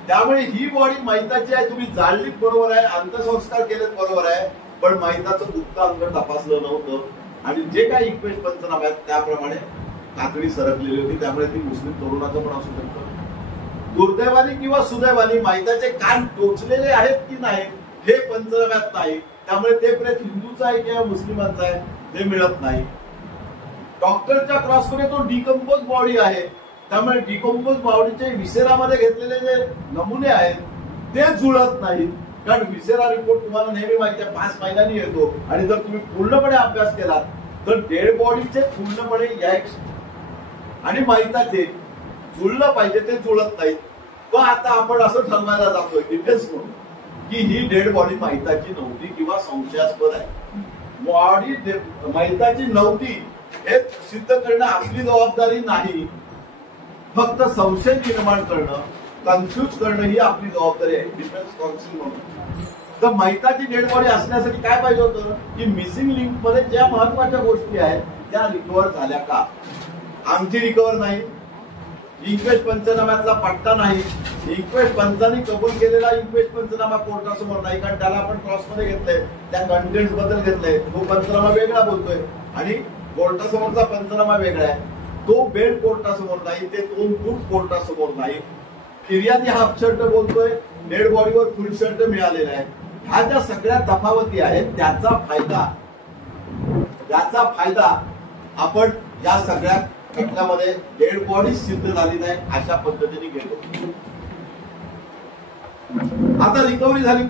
त्यामुळे ही बॉडी मैताची आहे, तुम्ही जाळलीत बरोबर आहे, अंत्यसंस्कार केलेत बरोबर आहे, पण मैताचं गुप्त अंग तपासलं नव्हतं आणि जे काही इन्क्वेस्ट पंचनाम्यात त्याप्रमाणे कातडी सरकलेली होती, त्यामुळे ती मुस्लिम तरुणाचं पण असू शकतं. दुर्दैवाने किंवा सुदैवाने मैताचे कान टोचलेले आहेत की नाही हे पंचनाम्यात नाही, त्यामुळे ते प्रेत हिंदूचं आहे किंवा मुस्लिमांचं आहे ते मिळत नाही. डॉक्टरच्या क्रॉसमध्ये तो डिकम्पोज बॉडी आहे, त्यामुळे डिकम्पोज बॉडीचे विसेरामध्ये घेतलेले जे नमुने आहेत ते जुळत नाहीत. कारण विसेरा रिपोर्ट तुम्हाला नेहमी माहिती आहे 5 महिन्यांनी येतो आणि जर तुम्ही पूर्णपणे अभ्यास केला तर डेड बॉडीचे पूर्णपणे एक्स आणि मैताचे जुळलं पाहिजे ते जुळत नाहीत. पण आता आपण असं ठरवायला जातोय डिफेन्स म्हणून की ही डेड बॉडी मैताची नव्हती किंवा संशयास्पद आहे. बॉडी मैताची नव्हती हे सिद्ध करणं आपली जबाबदारी नाही, फक्त संशय निर्माण करणं, कन्फ्युज करणं ही आपली जबाबदारी आहे डिफेन्स काउन्सिल म्हणून. तर मैताची डेड बॉडी असण्यासाठी काय पाहिजे होतं की मिसिंग लिंक मध्ये ज्या महत्वाच्या गोष्टी आहेत त्या रिकव्हर झाल्या का? अंगठी रिकव्हर नाही, इन्क्वेस्ट पंचनाम्यातला पट्टा नाही, इन्क्वेस्ट पंचांनी कबूल केलेला इन्क्वेस्ट पंचनामा कोर्टासमोर नाही, कारण त्याला आपण क्रॉसमध्ये घेतलंय, त्या कंटेंट्स बद्दल घेतलंय, तो पंचनामा वेगळा बोलतोय आणि कोर्टासमोरचा पंचनामा वेगळा आहे. तो बेड कोर्टासमोर नाही, ते 2 बूट कोर्टासमोर नाही. फिर्यादी हाफ शर्ट बोलतोय, डेड बॉडीवर फुल शर्ट मिळालेला आहे. ह्या ज्या सगळ्या तफावती आहेत त्याचा फायदा आपण या सगळ्या घटनामध्ये डेड बॉडी सिद्ध झाली नाही अशा पद्धतीने घेतो. आता रिकव्हरी झाली.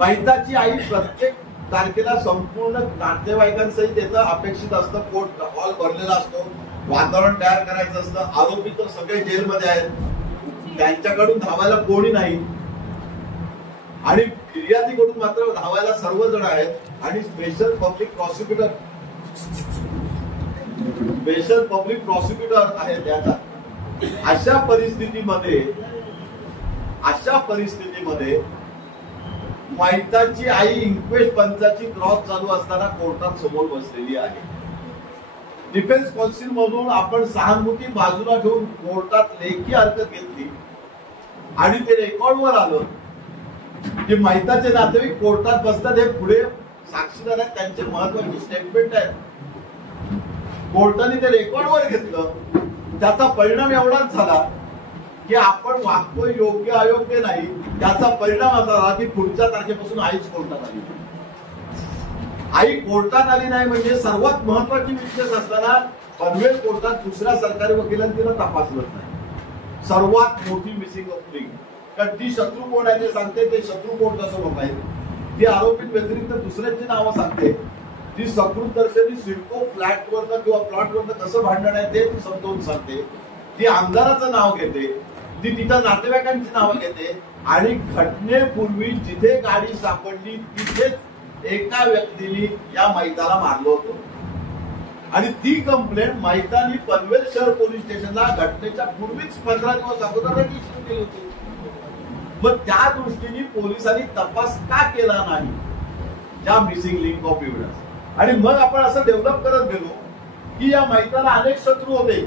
मैताची आई प्रत्येक तारखेला संपूर्ण नातेवाईकांसहित येतं, अपेक्षित असतं, कोर्ट हॉल भरलेला असतो, वातावरण तयार करायचं असतं. आरोपी तर सगळे जेलमध्ये आहेत, त्यांच्याकडून धावायला कोणी नाही आणि फिर्यादीकडून मात्र धावायला सर्वजण आहेत आणि स्पेशल पब्लिक प्रॉसिक्युटर आहे त्याचा. अशा परिस्थितीमध्ये मैताची आई इन्क्वेस्ट पंचाची क्रॉस चालू असताना कोर्टात समोर बसलेली आहे. डिफेन्स काउन्सिल मधून आपण सहानुभूती बाजूला ठेवून कोर्टात लेखी हरकत घेतली आणि ते रेकॉर्डवर आलं की मैताचे नातेवाईक कोर्टात बसतात, हे पुढे साक्षीदार आहेत, त्यांचे महत्वाचे स्टेटमेंट आहेत. कोर्टाने ते रेकॉर्डवर घेतलं. त्याचा परिणाम एवढाच झाला की आपण वागतोय योग्य अयोग्य नाही, त्याचा परिणाम असा झाला की पुढच्या तारखेपासून आईच कोर्टात आली. आई कोर्टात आली नाही म्हणजे सर्वात महत्वाची विशेष असताना पनवेल कोर्टात दुसऱ्या सरकारी वकिलांनी तिला तपासलंच नाही. सर्वात मोठी मिसिंग ऑफ लिंक. कारण ती शत्रू कोण आहे ते सांगते, ते शत्रू कोर्टासमोर नाही. ती आरोपी व्यतिरिक्त दुसऱ्यांची नावं सांगते. ती सकृतदर्शनी सिडको फ्लॅटवरनं किंवा प्लॉटवरनं कसं भांडण आहे ते समजावून सांगते. ती आमदाराचं नाव घेते, ती तिच्या नातेवाईकांची नावं घेते आणि घटनेपूर्वी जिथे गाडी सापडली तिथेच एका व्यक्तीने या मैताला मारलं होतं आणि ती कंप्लेंट मैतानी पनवेल शहर पोलीस स्टेशनला घटनेच्या पूर्वीच 15 दिवस अगोदर रजिस्टर केली होती. मग त्या दृष्टीने पोलिसांनी तपास का केला नाही या मिसिंग लिंक ऑफ एव्हिडन्स? आणि मग आपण असं डेव्हलप करत गेलो की या मैताला अनेक शत्रू होते.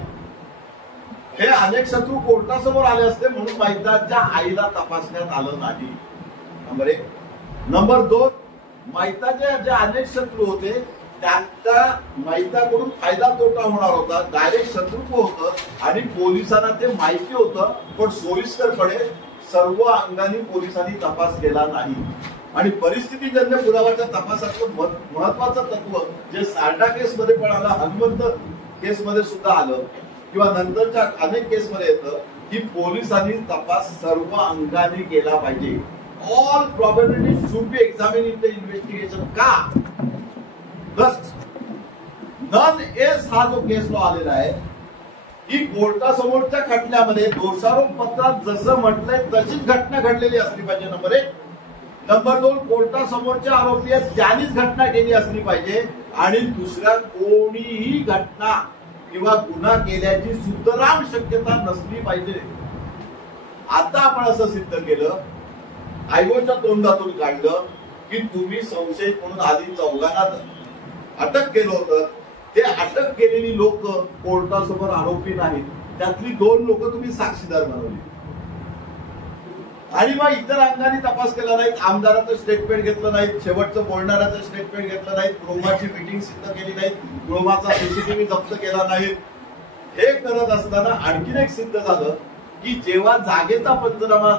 हे अनेक शत्रू कोर्टासमोर आले असते म्हणून मैताच्या आईला तपासण्यात आलं नाही. नंबर 1. नंबर 2, मैताचे जे अनेक शत्रू होते त्यांचा मैताकडून फायदा तोटा होणार होता. डायरेक्ट शत्रुत्व होतं आणि पोलिसांना ते माहिती होतं, पण सोयीस्करपणे सर्व अंगाने पोलिसांनी तपास केला नाही. आणि परिस्थितीजन्य पुराव्याच्या तपासाचं महत्वाचं तत्व जे सारडा केसमध्ये पण आलं, हनुमंत केसमध्ये सुद्धा आलं, किंवा नंतरच्या अनेक केसमध्ये येतं की पोलिसांनी तपास सर्व अंगाने केला पाहिजे. All probability should be examine in the investigation. का नन एस हा जो केस लॉ आलेला आहे की कोर्टासमोरच्या खटल्यामध्ये दोषारोप पत्रात जसं म्हटलंय तशीच घटना घडलेली असली पाहिजे. नंबर 1. नंबर 2, कोर्टासमोरचे आरोपी आहेत त्यांनीच घटना केली असली पाहिजे आणि दुसऱ्या कोणीही घटना किंवा गुन्हा केल्याची सुतराम शक्यता नसली पाहिजे. आता आपण असं सिद्ध केलं, आयोगाच्या तोंडातून काढलं की तुम्ही संशयित म्हणून आधी चौघांना अटक केलं होतं. ते अटक केलेली लोक कोर्टासमोर आरोपी नाहीत, त्यातली 2 लोक तुम्ही साक्षीदार बनवली आणि मग इतर अंगाने तपास केला नाहीत, आमदाराचं स्टेटमेंट घेतलं नाही, शेवटचं बोलणाऱ्याचं स्टेटमेंट घेतलं नाही, क्रोमाची मीटिंग सिद्ध केली नाही, क्रोमाचा सीसीटीव्ही जप्त केला नाही. हे करत असताना आणखीन एक सिद्ध झालं की जेव्हा जागेचा पंचनामा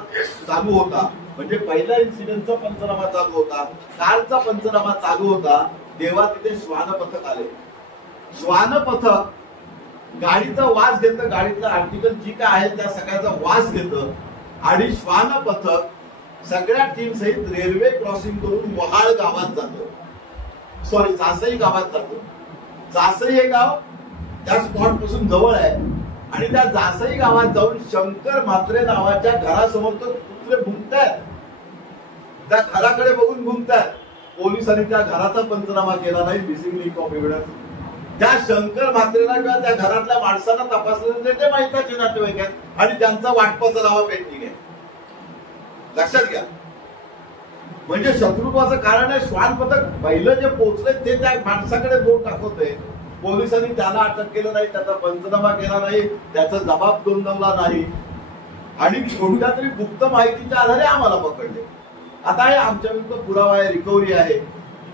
चालू होता, म्हणजे पहिल्या इन्सिडेंटचा पंचनामा चालू होता, कारचा पंचनामा चालू होता, तेव्हा तिथे श्वान पथक आले. श्वान पथक गाडीचा वास घेतं, गाडीतलं आर्टिकल जी काय आहे त्या सगळ्याचा वास घेतं आणि श्वान पथक सगळ्या टीम सहित रेल्वे क्रॉसिंग करून वहाळ गावात जातं, जासई गावात जातं. जासई हे गाव त्या स्पॉट पासून जवळ आहे आणि त्या जासई गावात जाऊन शंकर म्हात्रे नावाच्या घरासमोर तो कुत्रे भुंकतायत. त्या घराकडे बघून भुंकतायत. पोलिसांनी त्या घराचा पंचनामा केला नाही, मिसिंग लिंक ऑफ एव्हिडन्स. त्या शंकर म्हात्रेला किंवा त्या घरातल्या माणसांना तपासलं ते माहिताचे नातेवाईक आहेत आणि त्यांचा वाटपाचा दावा पेंडिंग आहे. लक्षात घ्या, म्हणजे शत्रुत्वाचं कारण आहे. श्वान पथक पहिलं जे पोहोचलंय ते त्या माणसाकडे बोट दाखवतंय. पोलिसांनी त्याला अटक केलं नाही, त्याचा पंचनामा केला नाही, त्याचा जबाब नोंदवला नाही आणि कोणत्या तरी गुप्त माहितीच्या आधारे आम्हाला पकडले. आता हे आमच्या विरुद्ध पुरावा आहे, रिकव्हरी आहे.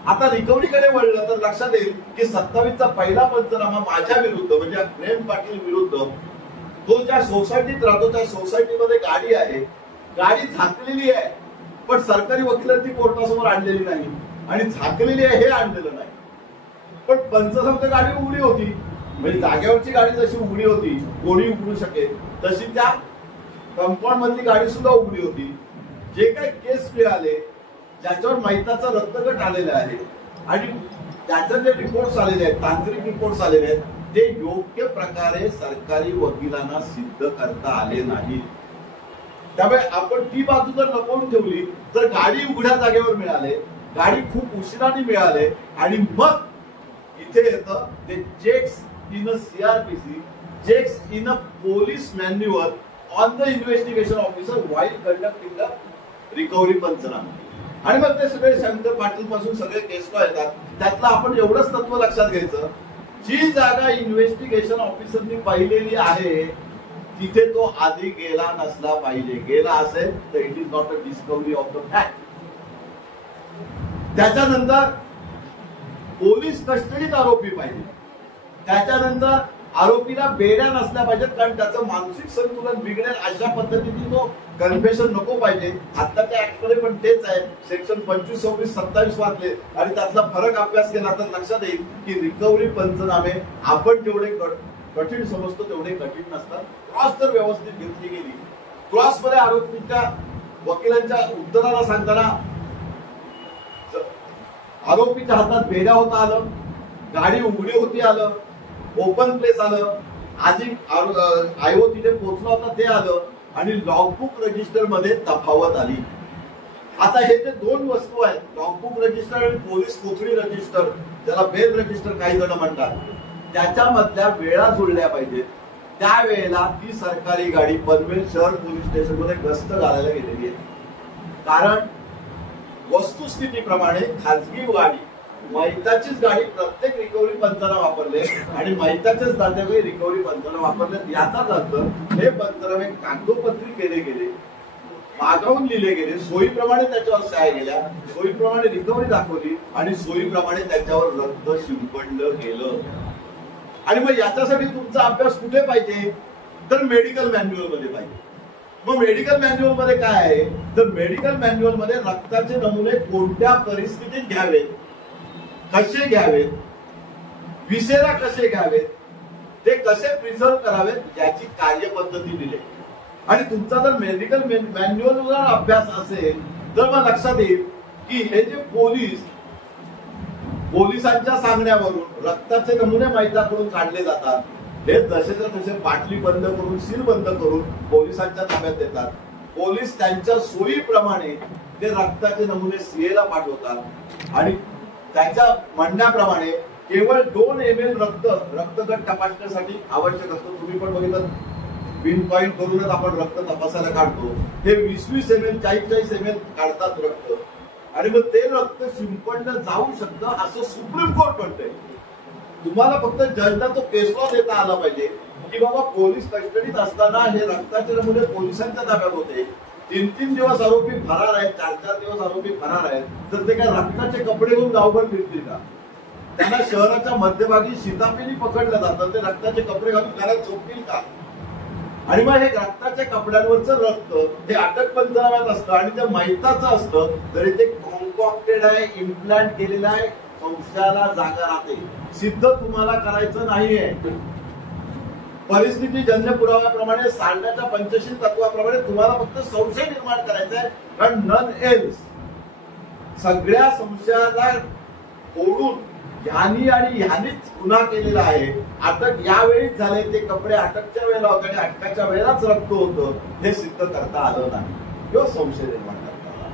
आता रिकव्हरीकडे वळलं तर लक्षात येईल की 27चा पहिला पंचनामा माझ्या विरुद्ध म्हणजे प्रेम पाटील विरुद्ध, तो ज्या सोसायटीत राहतो त्या सोसायटीमध्ये गाडी आहे, गाडी झाकलेली आहे पण सरकारी वकिलांनी कोर्टासमोर आणलेली नाही आणि झाकलेली आहे हे आणलेलं नाही. पण पंचसंत गाडी उघडी होती, म्हणजे जागेवरची गाडी जशी उघडी होती कोणी उघडू शकेल तशी त्या कंपाऊंड मधली गाडी सुद्धा उघडी होती. जे काही केस मिळाले ज्याच्यावर माहिताचा रक्तगट आलेला आहे आणि त्याचे जे रिपोर्ट्स आलेले आहेत, तांत्रिक रिपोर्ट्स आलेले आहेत, ते योग्य प्रकारे सरकारी वकिलांना सिद्ध करता आले नाही. त्यामुळे आपण ती बाजू जर लपवून ठेवली तर गाडी उघड्या जागेवर मिळाले, गाडी खूप उशिराने मिळाले आणि मग इथे येतं ते checks in a CRPC, checks in a police manual on the investigation officer while conducting the recovery पंचनामा. आणि मग ते सगळे शंकर पाटील पासून सगळे केस येतात. त्यातलं आपण एवढंच तत्व लक्षात घ्यायचं, जी जागा इन्व्हेस्टिगेशन ऑफिसरनी पाहिलेली आहे तिथे तो आधी गेला नसला पाहिजे. गेला असेल तर it is not a discovery of the fact. त्याच्यानंतर पोलीस कस्टडीत आरोपी पाहिजे. त्याच्यानंतर आरोपीला बेड्या नसल्या पाहिजेत, कारण त्याचं मानसिक संतुलन बिघडेल अशा पद्धतीने तो कन्फेशन नको पाहिजे. आत्ताच्या ऍक्टमध्ये पण तेच आहे. सेक्शन 25, 26, 27 वाचले आणि त्यातला फरक अभ्यास केला तर लक्षात येईल की रिकव्हरी पंचनामे आपण जेवढे कठीण समजतो तेवढे कठीण नसतात. क्रॉस जर व्यवस्थित घेतली गेली, क्रॉस मध्ये आरोपीच्या वकिलांच्या उत्तराला सांगताना आरोपीच्या हातात बेड्या होता आलं, गाडी उघडी होती आलं, ओपन प्लेस आलं, आधी आयो तिथे पोहोचला होता ते आलं आणि लॉगबुक रजिस्टर मध्ये तफावत आली. आता हे जे 2 वस्तू आहेत, लॉगबुक रजिस्टर आणि पोलीस कोठडी रजिस्टर, त्याला बेल रजिस्टर काही जण म्हणतात, त्याच्यामधल्या वेळा जुळल्या पाहिजेत. त्यावेळेला ती सरकारी गाडी पनवेल शहर पोलीस स्टेशन मध्ये गस्त घालायला गेलेली आहे. कारण वस्तुस्थितीप्रमाणे खाजगी गाडी, माहिताचीच गाडी प्रत्येक रिकव्हरी पंचांना वापरले आणि माहिताचेच नातेवाईक रिकव्हरी पंचांना वापरले. याचाच अर्थ हे पंचनामे कागदोपत्री केले गेले, मागवून लिहिले गेले, सोयीप्रमाणे त्याच्यावर सह्या गेल्या, सोयीप्रमाणे रिकव्हरी दाखवली आणि सोयीप्रमाणे त्याच्यावर रक्त शिंपडलं गेलं. आणि मग याच्यासाठी तुमचा अभ्यास कुठे पाहिजे तर मेडिकल मॅन्युअल मध्ये पाहिजे. मग मेडिकल मॅन्युअल मध्ये काय आहे तर मेडिकल मॅन्युअल मध्ये रक्ताचे नमुने कोणत्या परिस्थितीत घ्यावेत, कसे घ्यावेत, विसेरा कसे घ्यावेत, ते कसे प्रिझर्व करावेत याची कार्यपद्धती दिली. आणि तुमचा जर मेडिकल मॅन्युअल अभ्यास असेल तर मग लक्षात येईल की हे जे पोलिसांच्या सांगण्यावरून रक्ताचे नमुने मैदाकडून काढले जातात, हे जसेच्या तसे बाटली बंद करून सील बंद करून पोलिसांच्या ताब्यात देतात. पोलीस त्यांच्या सोयीप्रमाणे ते रक्ताचे नमुने सीएला पाठवतात आणि त्याच्या म्हणण्याप्रमाणे केवळ 2 ml रक्तगट तपासण्यासाठी आवश्यक असतं. तुम्ही पण बघितलं, पिन पॉइंट करूनच आपण रक्त तपासायला काढतो. हे 20-20 ml 40-40 ml काढतात रक्त आणि मग ते रक्त शिंपडलं जाऊ शकतं असं सुप्रीम कोर्ट म्हणतंय. तुम्हाला फक्त जजला तो केस लॉ देता आला पाहिजे की बाबा पोलीस कस्टडीत असताना हे रक्ताचे नमुने पोलिसांच्या ताब्यात होते. 3-3 दिवस आरोपी फरार आहेत, 4-4 दिवस आरोपी फरार आहेत, तर ते काय रक्ताचे कपडे घेऊन गावभर फिरतील का? त्यांना शहराच्या मध्यभागी शिताफीने पकडलं जातं, ते रक्ताचे कपडे घालून घरात झोपतील का? आणि मग हे रक्ताच्या कपड्यांवरचं रक्त हे अटक पंचनाम्यात असतं आणि ते मैताचं असतं, तरी ते कॉन्कॉक्टेड आहे, इम्प्लांट केलेलं आहे, संशयाला जागा राहते. सिद्ध तुम्हाला करायचं नाहीये. परिस्थितीजन्य पुराव्याप्रमाणे सांडण्याच्या पंचशील तत्वाप्रमाणे तुम्हाला फक्त संशय निर्माण करायचा आहे. कारण नन एल्स सगळ्या संशयाला फोडून ह्यानी आणि ह्यानीच गुन्हा केलेला आहे. अटक यावेळीच झाले, ते कपडे अटकच्या वेळेला होते आणि अटकाच्या वेळेलाच रक्त होतं, हे सिद्ध करता आलं नाही किंवा संशय निर्माण करता आला.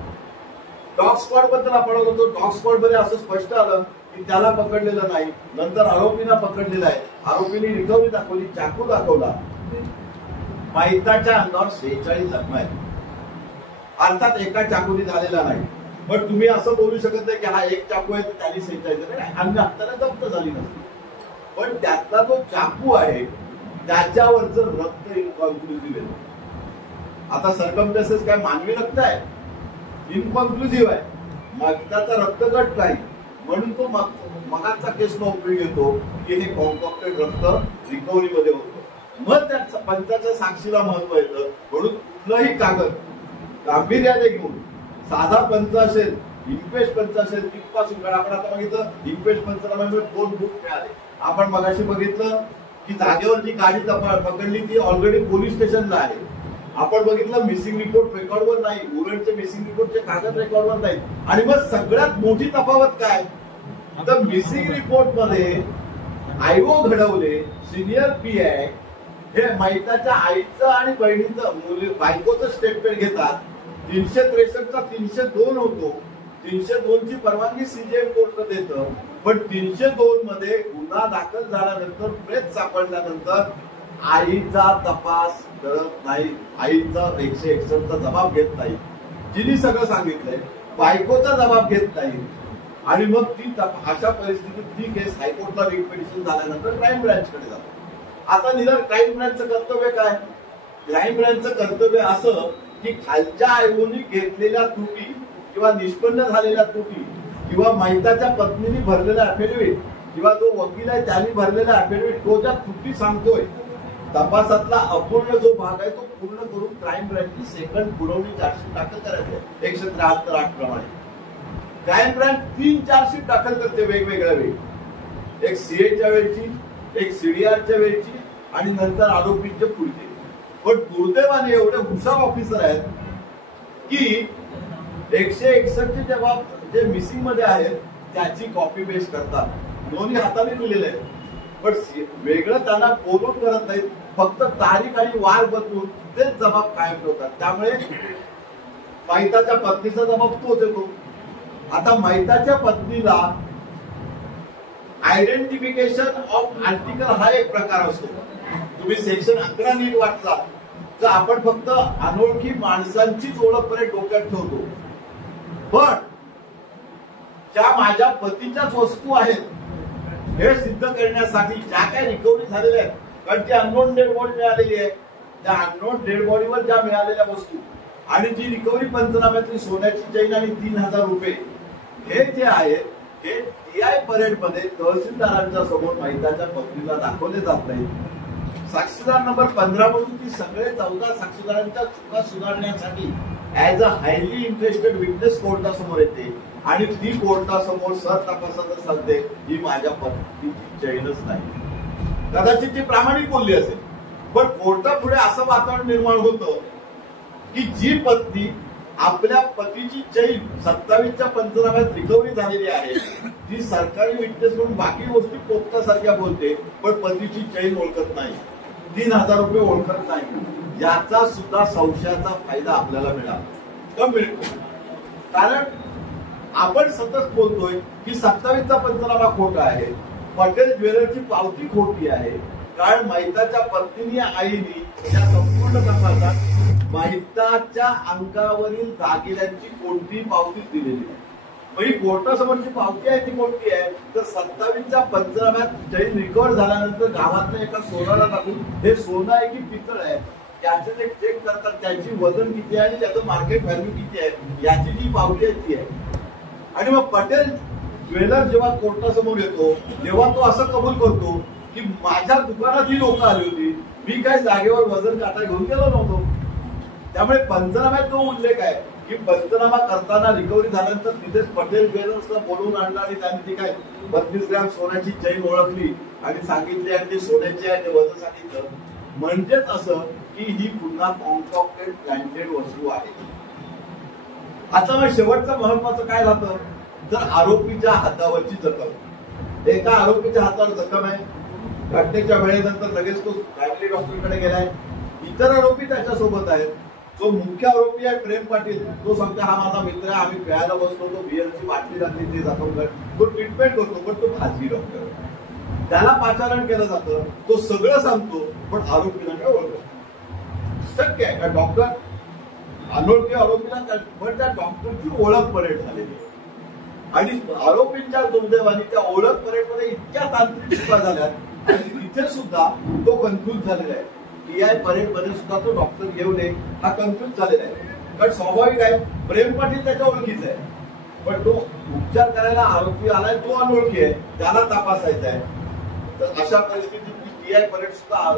डॉग स्क्वॉड बद्दल आपण होतो. डॉग स्क्वॉड मध्ये असं स्पष्ट आलं की त्याला पकडलेलं नाही, नंतर आरोपीला पकडलेलं आहे. आरोपीने रिकव्हरी दाखवली, चाकू दाखवला. मैताच्या अंगावर 46 जखमा आहेत. अर्थात एका चाकूने झालेला नाही, पण तुम्ही असं बोलू शकत नाही की हा एक चाकू आहे तर त्याने 46 नाही. अंग हाताला जप्त झाली नसती, पण त्यातला जो चाकू आहे त्याच्यावरचं रक्त इनकॉन्क्लुझिव्ह आहे. आता सर्कमस्टन्सेस काय मानवी रक्त आहे, इनकॉन्क्लुझिव्ह आहे, मगताचा रक्तगट नाही, म्हणून तो मगाचा केस न उपयोग येतो की हे कॉन्कॉक्टेड रक्त रिकव्हरीमध्ये होतं. मग त्या पंचाच्या साक्षीला महत्व येतं. म्हणून कुठलंही कागद गांभीर्याने घेऊन, साधा पंच असेल, इम्पेश पंच असेल, तिथपासून, कारण आपण आता बघितलं इम्पेश पंचनाम्यामुळे 2 बुक मिळाले. आपण मगाशी बघितलं की जागेवर जी गाडी पकडली ती ऑलरेडी पोलीस स्टेशनला आहे. आपण बघितलं मिसिंग रिपोर्ट रेकॉर्डवर नाही, उरणचे मिसिंग रिपोर्टचे कागद रेकॉर्डवर नाही. आणि मग सगळ्यात मोठी तफावत काय, तर मिसिंग रिपोर्ट मध्ये आयओ घडवले, सिनियर पीआय हे मैताच्या आईचं आणि बहिणीचं बायकोचं स्टेटमेंट घेतात. 363चा 302 होतो. 302 ची परवानगी सीजेएम कोर्ट देतं, पण 302 मध्ये गुन्हा दाखल झाल्यानंतर प्रेत सापडल्यानंतर आईचा तपास करत नाही, आईचा 161चा जबाब घेत नाही, जिने सगळं सांगितलंय, बायकोचा जबाब घेत नाही. आणि मग ती अशा परिस्थितीत ती केस हायकोर्टला रिट पिटिशन झाल्यानंतर क्राईम ब्रँचकडे जातो. आता निदान क्राईम ब्रँचचं कर्तव्य काय? क्राईम ब्रँचचं कर्तव्य असं की खालच्या आयोगाने घेतलेल्या त्रुटी किंवा निष्पन्न झालेल्या त्रुटी किंवा मैताच्या पत्नीने भरलेला अफिडेव्हिट किंवा जो वकील आहे त्यांनी भरलेला अफिडेव्हिट, तो ज्या त्रुटी सांगतोय, तपासातला अपूर्ण जो भाग आहे तो पूर्ण करून क्राईम ब्रँचची सेकंड पुरवणी चार्जशीट दाखल करायची आहे 173(8) प्रमाणे. क्राईम ब्रँच 3 चार्जशीट दाखल करते वेगवेगळ्या वेळी, एक सीएच्या वेळची, एक सीडीआरच्या वेळची आणि नंतर आरोपीच्या पुढचे. पण दुर्दैवाने एवढे हुशार ऑफिसर आहेत की 161चे जबाब जे मिसिंग मध्ये आहेत त्याची कॉपी पेस्ट करतात, दोन्ही हाताने लिहिलेले आहेत, पण वेगळं त्यांना बोलून करत नाहीत, फक्त तारीख आणि वार बदलून तेच जबाब कायम ठेवतात. त्यामुळे मैताच्या पत्नीचा जबाब तोच येतो. आता मैताच्या पत्नीला आयडेंटिफिकेशन ऑफ आर्टिकल हा एक प्रकार असतो. तुम्ही सेक्शन 11 नीट वाचला तर आपण फक्त अनोळखी माणसांचीच ओळखपणे डोक्यात ठेवतो, पण ज्या माझ्या पतीच्याच वस्तू आहेत हे सिद्ध करण्यासाठी ज्या काही रिकव्हरी झालेल्या आहेत, कारण ती अननोन डेड बॉडी मिळालेली आहे, त्या अननोन डेड बॉडीवर ज्या मिळालेल्या वस्तू आणि जी रिकव्हरी पंचनाम्यातली सोन्याची चैन आणि 3000 रुपये हे जे आहेत हे टीआय परेड मध्ये तहसीलदारांच्या समोर मैताच्या पत्नीला दाखवले जात नाही. साक्षीदार नंबर 15 मधून ती सगळे 14 साक्षीदारांच्या चुका सुधारण्यासाठी as a highly interested witness कोर्टासमोर येते आणि ती कोर्टासमोर सर तपासातच सांगते ही माझ्या पत्नीची चैनच नाही. कदाचित ती प्रामाणिक बोलली असेल, पण कोर्टापुढे असं वातावरण निर्माण होतं की जी पत्नी आपल्या पतीची चैन 27च्या पंचनाम्यात रिकव्हरी झालेली आहे, ती सरकारी विटनेस म्हणून बाकी गोष्टी पोपटासारख्या बोलते, पण पतीची चैन ओळखत नाही, 3000 रुपये ओळखत नाही, याचा सुद्धा संशयाचा फायदा आपल्याला मिळाला मिळतो. कारण आपण सतत बोलतोय की 27चा पंचनामा खोटा आहे, पटेल ज्वेलरची पावती खोटी आहे, कारण महिताच्या पत्नीने आईनी या संपूर्ण तपासात महिताच्या अंगावरील दागिन्यांची कोणतीही पावती दिलेली नाही. ही कोर्टासमोरची पावती आहे ती कोणती आहे तर 27च्या पंचनाम्यात चैन रिकव्हर झाल्यानंतर गावातल्या एका सोनाला टाकून हे सोनं आहे की पितळ आहे त्याचे ते चेक करतात, त्याची वजन किती आहे आणि त्याचं मार्केट व्हॅल्यू किती आहे याची जी पावती आहे ती आहे. आणि मग पटेल ज्वेलर जेव्हा कोर्टासमोर येतो तेव्हा तो असं कबूल करतो की माझ्या दुकानात ही लोक आली होती, मी काय जागेवर वजन काटा घेऊन गेलो नव्हतो. त्यामुळे पंचनाम्यात जो उल्लेख आहे की पंचनामा करताना रिकव्हरी झाल्यानंतर तिथेच पटेल ज्वेलर्सला बोलवून आणलं आणि त्यांनी ती काय 32 ग्रॅम सोन्याची चैन ओळखली आणि सांगितली आणि ते सोन्याची आहे ते वजन सांगितलं, म्हणजेच असं की ही पुन्हा कॉन्ट्रॅक्टेड प्लॅन्टेड वस्तू आहे. आता मग शेवटचं महत्वाचं काय राहतं तर आरोपीच्या हातावरची जखम. एका आरोपीच्या हातावर जखम आहे, घटनेच्या वेळेनंतर लगेच तो फॅमिली डॉक्टरकडे गेलाय. इतर आरोपी त्याच्यासोबत आहेत. जो मुख्य आरोपी आहे प्रेम पाटील तो सांगतो हा माझा मित्र आहे, आम्ही प्यायला बसलो, तो बिअरची बाटली लागली ते जखम तो ट्रीटमेंट करतो, पण तो खाजगी डॉक्टर त्याला पाचारण केलं जातं, तो सगळं सांगतो पण आरोपीला काय ओळखत शक्य आहे का डॉक्टर अनोळखी आरोपीला, पण त्या डॉक्टरची ओळख परेड झालेली आहे. आणि आरोपींच्या दुर्दैवाने त्या ओळख परेडमध्ये इतक्या तांत्रिक चुका झाल्यात आणि तिथे सुद्धा तो कन्फ्यूज झालेला आहे. पीआय परेड मध्ये सुद्धा तो डॉक्टर घेऊन हा कन्फ्यूज झालेला आहे. कारण स्वाभाविक आहे प्रेम पाटील त्याच्या ओळखीचा आहे, पण तो उपचार करायला आरोपी आलाय तो अनोळखी आहे, त्याला तपासायचा आहे. तर अशा परिस्थितीत पीआय परेड सुद्धा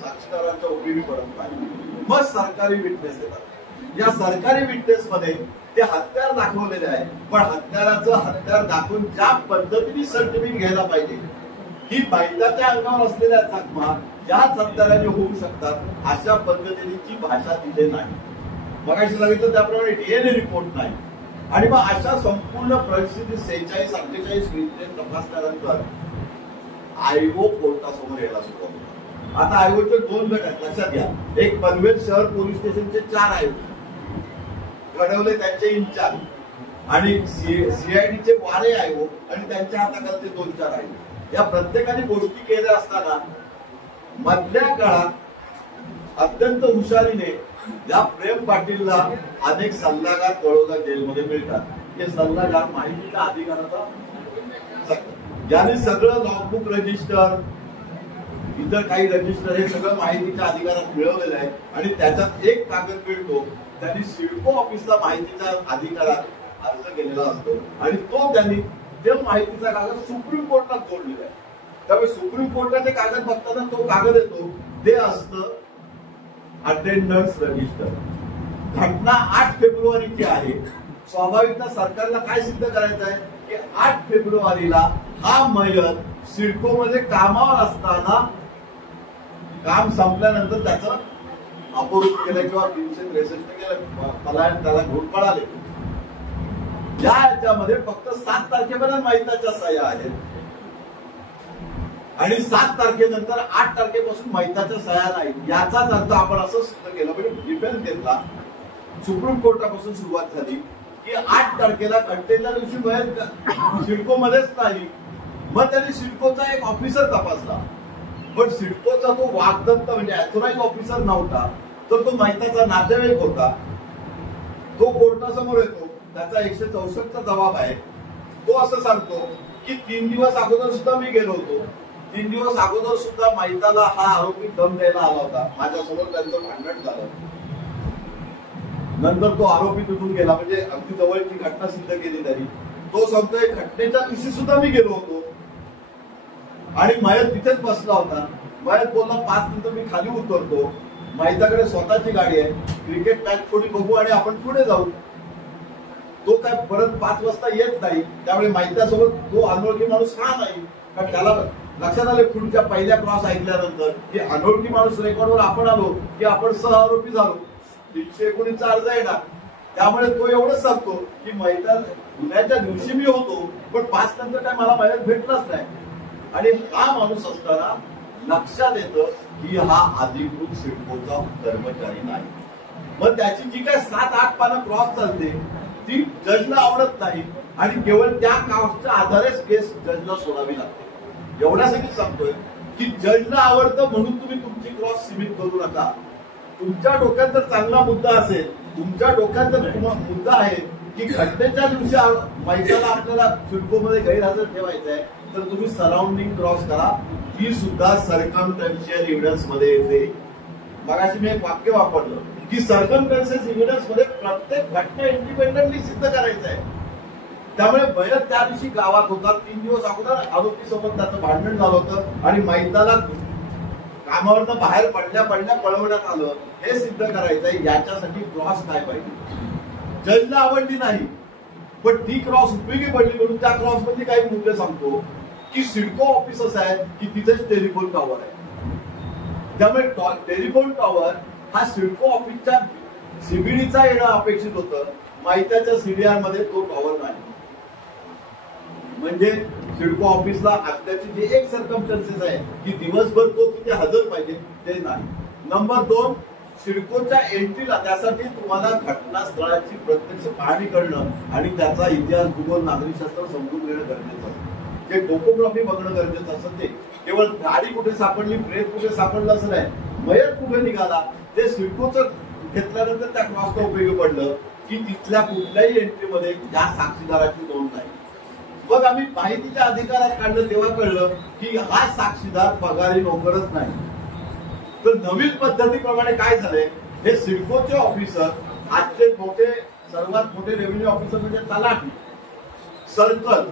साक्षीदारांच्या उपयोगी पडत नाही. मग सरकारी विटनेस येतात. या सरकारी विटनेस मध्ये ते हत्यार दाखवलेले आहे, पण हत्याराचं हत्यार दाखवून ज्या पद्धतीने सर्टिफिकेट घ्यायला पाहिजे ही महिताच्या अंगावर असलेल्या जखमा याच हत्याराने होऊ शकतात अशा पद्धतीची भाषा तिथे नाही. मगाशी सांगितलं त्याप्रमाणे डीएनए रिपोर्ट नाही. आणि मग अशा संपूर्ण परिस्थिती 46-48 मिनिटे तपासल्यानंतर आयओ कोर्टासमोर यायला सुरुवात होती. आता आयोचे 2 गट आहेत लक्षात घ्या. एक पनवेल शहर पोलीस स्टेशनचे 4 आयोग, घडवले त्यांचे इन्चार्ज आणि सीआयडीचे वारे आयोग आणि त्यांच्या हाताखालचे 2-4 आयोग. या प्रत्येकाने गोष्टी केल्या असताना मधल्या काळात अत्यंत हुशारीने या प्रेम पाटीलला अनेक सल्लागार कळवला जेलमध्ये मिळतात. हे सल्लागार माहितीच्या अधिकाराचा ज्याने सगळं लॉगबुक रजिस्टर इतर काही रजिस्टर हे सगळं माहितीच्या अधिकारात मिळवलेलं आहे. आणि त्याच्यात एक कागद मिळतो त्यांनी सिडको ऑफिसला माहितीच्या अधिकारात अर्ज केलेला असतो आणि तो त्यांनी ते माहितीचा कागद सुप्रीम कोर्टात जोडलेला आहे. त्यामुळे सुप्रीम कोर्टाचे कागद बघताना तो कागद येतो ते असतं अटेंडन्स रजिस्टर. घटना 8 फेब्रुवारीची आहे. स्वाभाविकता सरकारला काय सिद्ध करायचं आहे की 8 फेब्रुवारीला हा मयत सिडको मध्ये कामावर असताना काम संपल्यानंतर त्याचं अपहरण केलं किंवा 363 केलं, पलायन त्याला घेऊन पळाले. या याच्यामध्ये फक्त 7 तारखेपर्यंत महिताच्या सह्या आहेत आणि 7 तारखेनंतर 8 तारखेपासून महिताच्या सह्या नाही. याचाच अर्थ आपण असं सिद्ध केलं म्हणजे डिफेन्स घेतला. सुप्रीम कोर्टापासून सुरुवात झाली की 8 तारखेला घटनेच्या दिवशी मयत सिडको मध्येच नाही. मग त्यांनी सिडकोचा एक ऑफिसर तपासला, पण सिडकोचा तो वागदत्त म्हणजे ऍथोराइज ऑफिसर नव्हता, तर तो महिताचा नातेवाईक होता. तो कोर्टासमोर येतो, त्याचा 164चा जबाब आहे. तो असं सांगतो की 3 दिवस अगोदर सुद्धा मी गेलो होतो, 3 दिवस अगोदर सुद्धा महिताला हा आरोपी दम द्यायला आला होता, माझ्यासमोर त्यांचं भांडण झालं. नंतर तो आरोपी तिथून गेला, म्हणजे अगदी जवळची घटना सिद्ध केली त्यांनी. तो सांगतोय घटनेच्या दिवशी सुद्धा मी गेलो होतो आणि मयत तिथेच बसला होता. मयत बोलला 5 मिनिटं मी खाली उतरतो, महिताकडे स्वतःची गाडी आहे, क्रिकेट मॅच थोडी बघू आणि आपण पुढे जाऊ. तो काय परत 5 वाजता येत नाही. त्यामुळे महितासोबत तो अनोळखी माणूस हा नाही, कारण त्याला लक्षात आले पुढच्या पहिल्या क्रॉस ऐकल्यानंतर की अनोळखी माणूस रेकॉर्डवर आपण आलो की आपण सहआरोपी झालो, 319 अर्ज येणार. त्यामुळे तो एवढंच सांगतो की मैदान गुन्ह्याच्या दिवशी मी होतो पण 5 नंतर काय मला मैदान भेटलाच नाही. आणि हा माणूस असताना लक्षात येतं की हा अधिकृत सिडकोचा कर्मचारी नाही. मग त्याची जी काय 7-8 पानं क्रॉस चालते ती जजला आवडत नाही आणि केवळ त्या क्रॉसच्या आधारेच केस जजला सोडावी लागते. एवढ्यासाठी सांगतोय की जजला आवडतं म्हणून तुम्ही तुमची क्रॉस सीमित करू नका. तुमच्या डोक्यात जर चांगला मुद्दा असेल, तुमच्या डोक्यात जर मुद्दा आहे की घटनेच्या दिवशी मैदानाला आपल्याला सिडकोमध्ये गैरहजर ठेवायचं आहे तर तुम्ही सराउंडिंग क्रॉस करा. ती सुद्धा सर्कमस्टन्शियल एव्हिडन्स मध्ये येते. मगाशी मी एक वाक्य वापरलं की सर्कमस्टन्शियल एव्हिडन्स मध्ये प्रत्येक घटना इंडिपेंडेंटली सिद्ध करायचं आहे. त्यामुळे भैरव त्या दिवशी गावात होता, 3 दिवस अगोदर आरोपीसोबत त्याचं भांडण झालं होतं आणि मैदानाला कामावरनं बाहेर पडल्या पळवण्यात आलं, हे सिद्ध करायचंय. याच्यासाठी क्रॉस काय पाहिजे? जजला आवडली नाही पण ती क्रॉस उपयोगी पडली म्हणून त्या क्रॉस मध्ये काही मुद्दे सांगतो की सिडको ऑफिस असं आहे की तिथेच टेलिफोन टॉवर आहे. त्यामुळे टेलिफोन टॉवर हा सिडको ऑफिसच्या सीबीडीचा येणं अपेक्षित होतं. माहित्याच्या सीडीआर मध्ये तो टॉवर नाही. म्हणजे सिडको ऑफिसला असल्याची जी एक सर्कमस्टन्सेस आहे की दिवसभर तो तिथे हजर पाहिजे ते नाही. नंबर 2, सिडकोच्या एंट्रीला त्यासाठी तुम्हाला घटनास्थळाची प्रत्यक्ष पाहणी करणं आणि त्याचा इतिहास, भूगोल, नागरिकशास्त्र समजून घेणं गरजेचं आहे. जे टोपोग्राफी बघणं गरजेचं असतं ते केवळ गाडी कुठे सापडली, प्रेत कुठे सापडलं असं नाही, मयत कुठे निघाला ते सिडकोचं घेतल्यानंतर त्या क्रॉसला उपयोगी पडलं की तिथल्या कुठल्याही एंट्रीमध्ये या साक्षीदाराची नोंद नाही. मग आम्ही माहितीच्या अधिकारात काढलं तेव्हा कळलं की हा साक्षीदार पगारी नोकरच नाही. तर नवीन पद्धतीप्रमाणे काय झालंय, हे सिडकोचे ऑफिसर आजचे सर्वात मोठे रेव्हेन्यू ऑफिसर म्हणजे तलाठी, सर्कल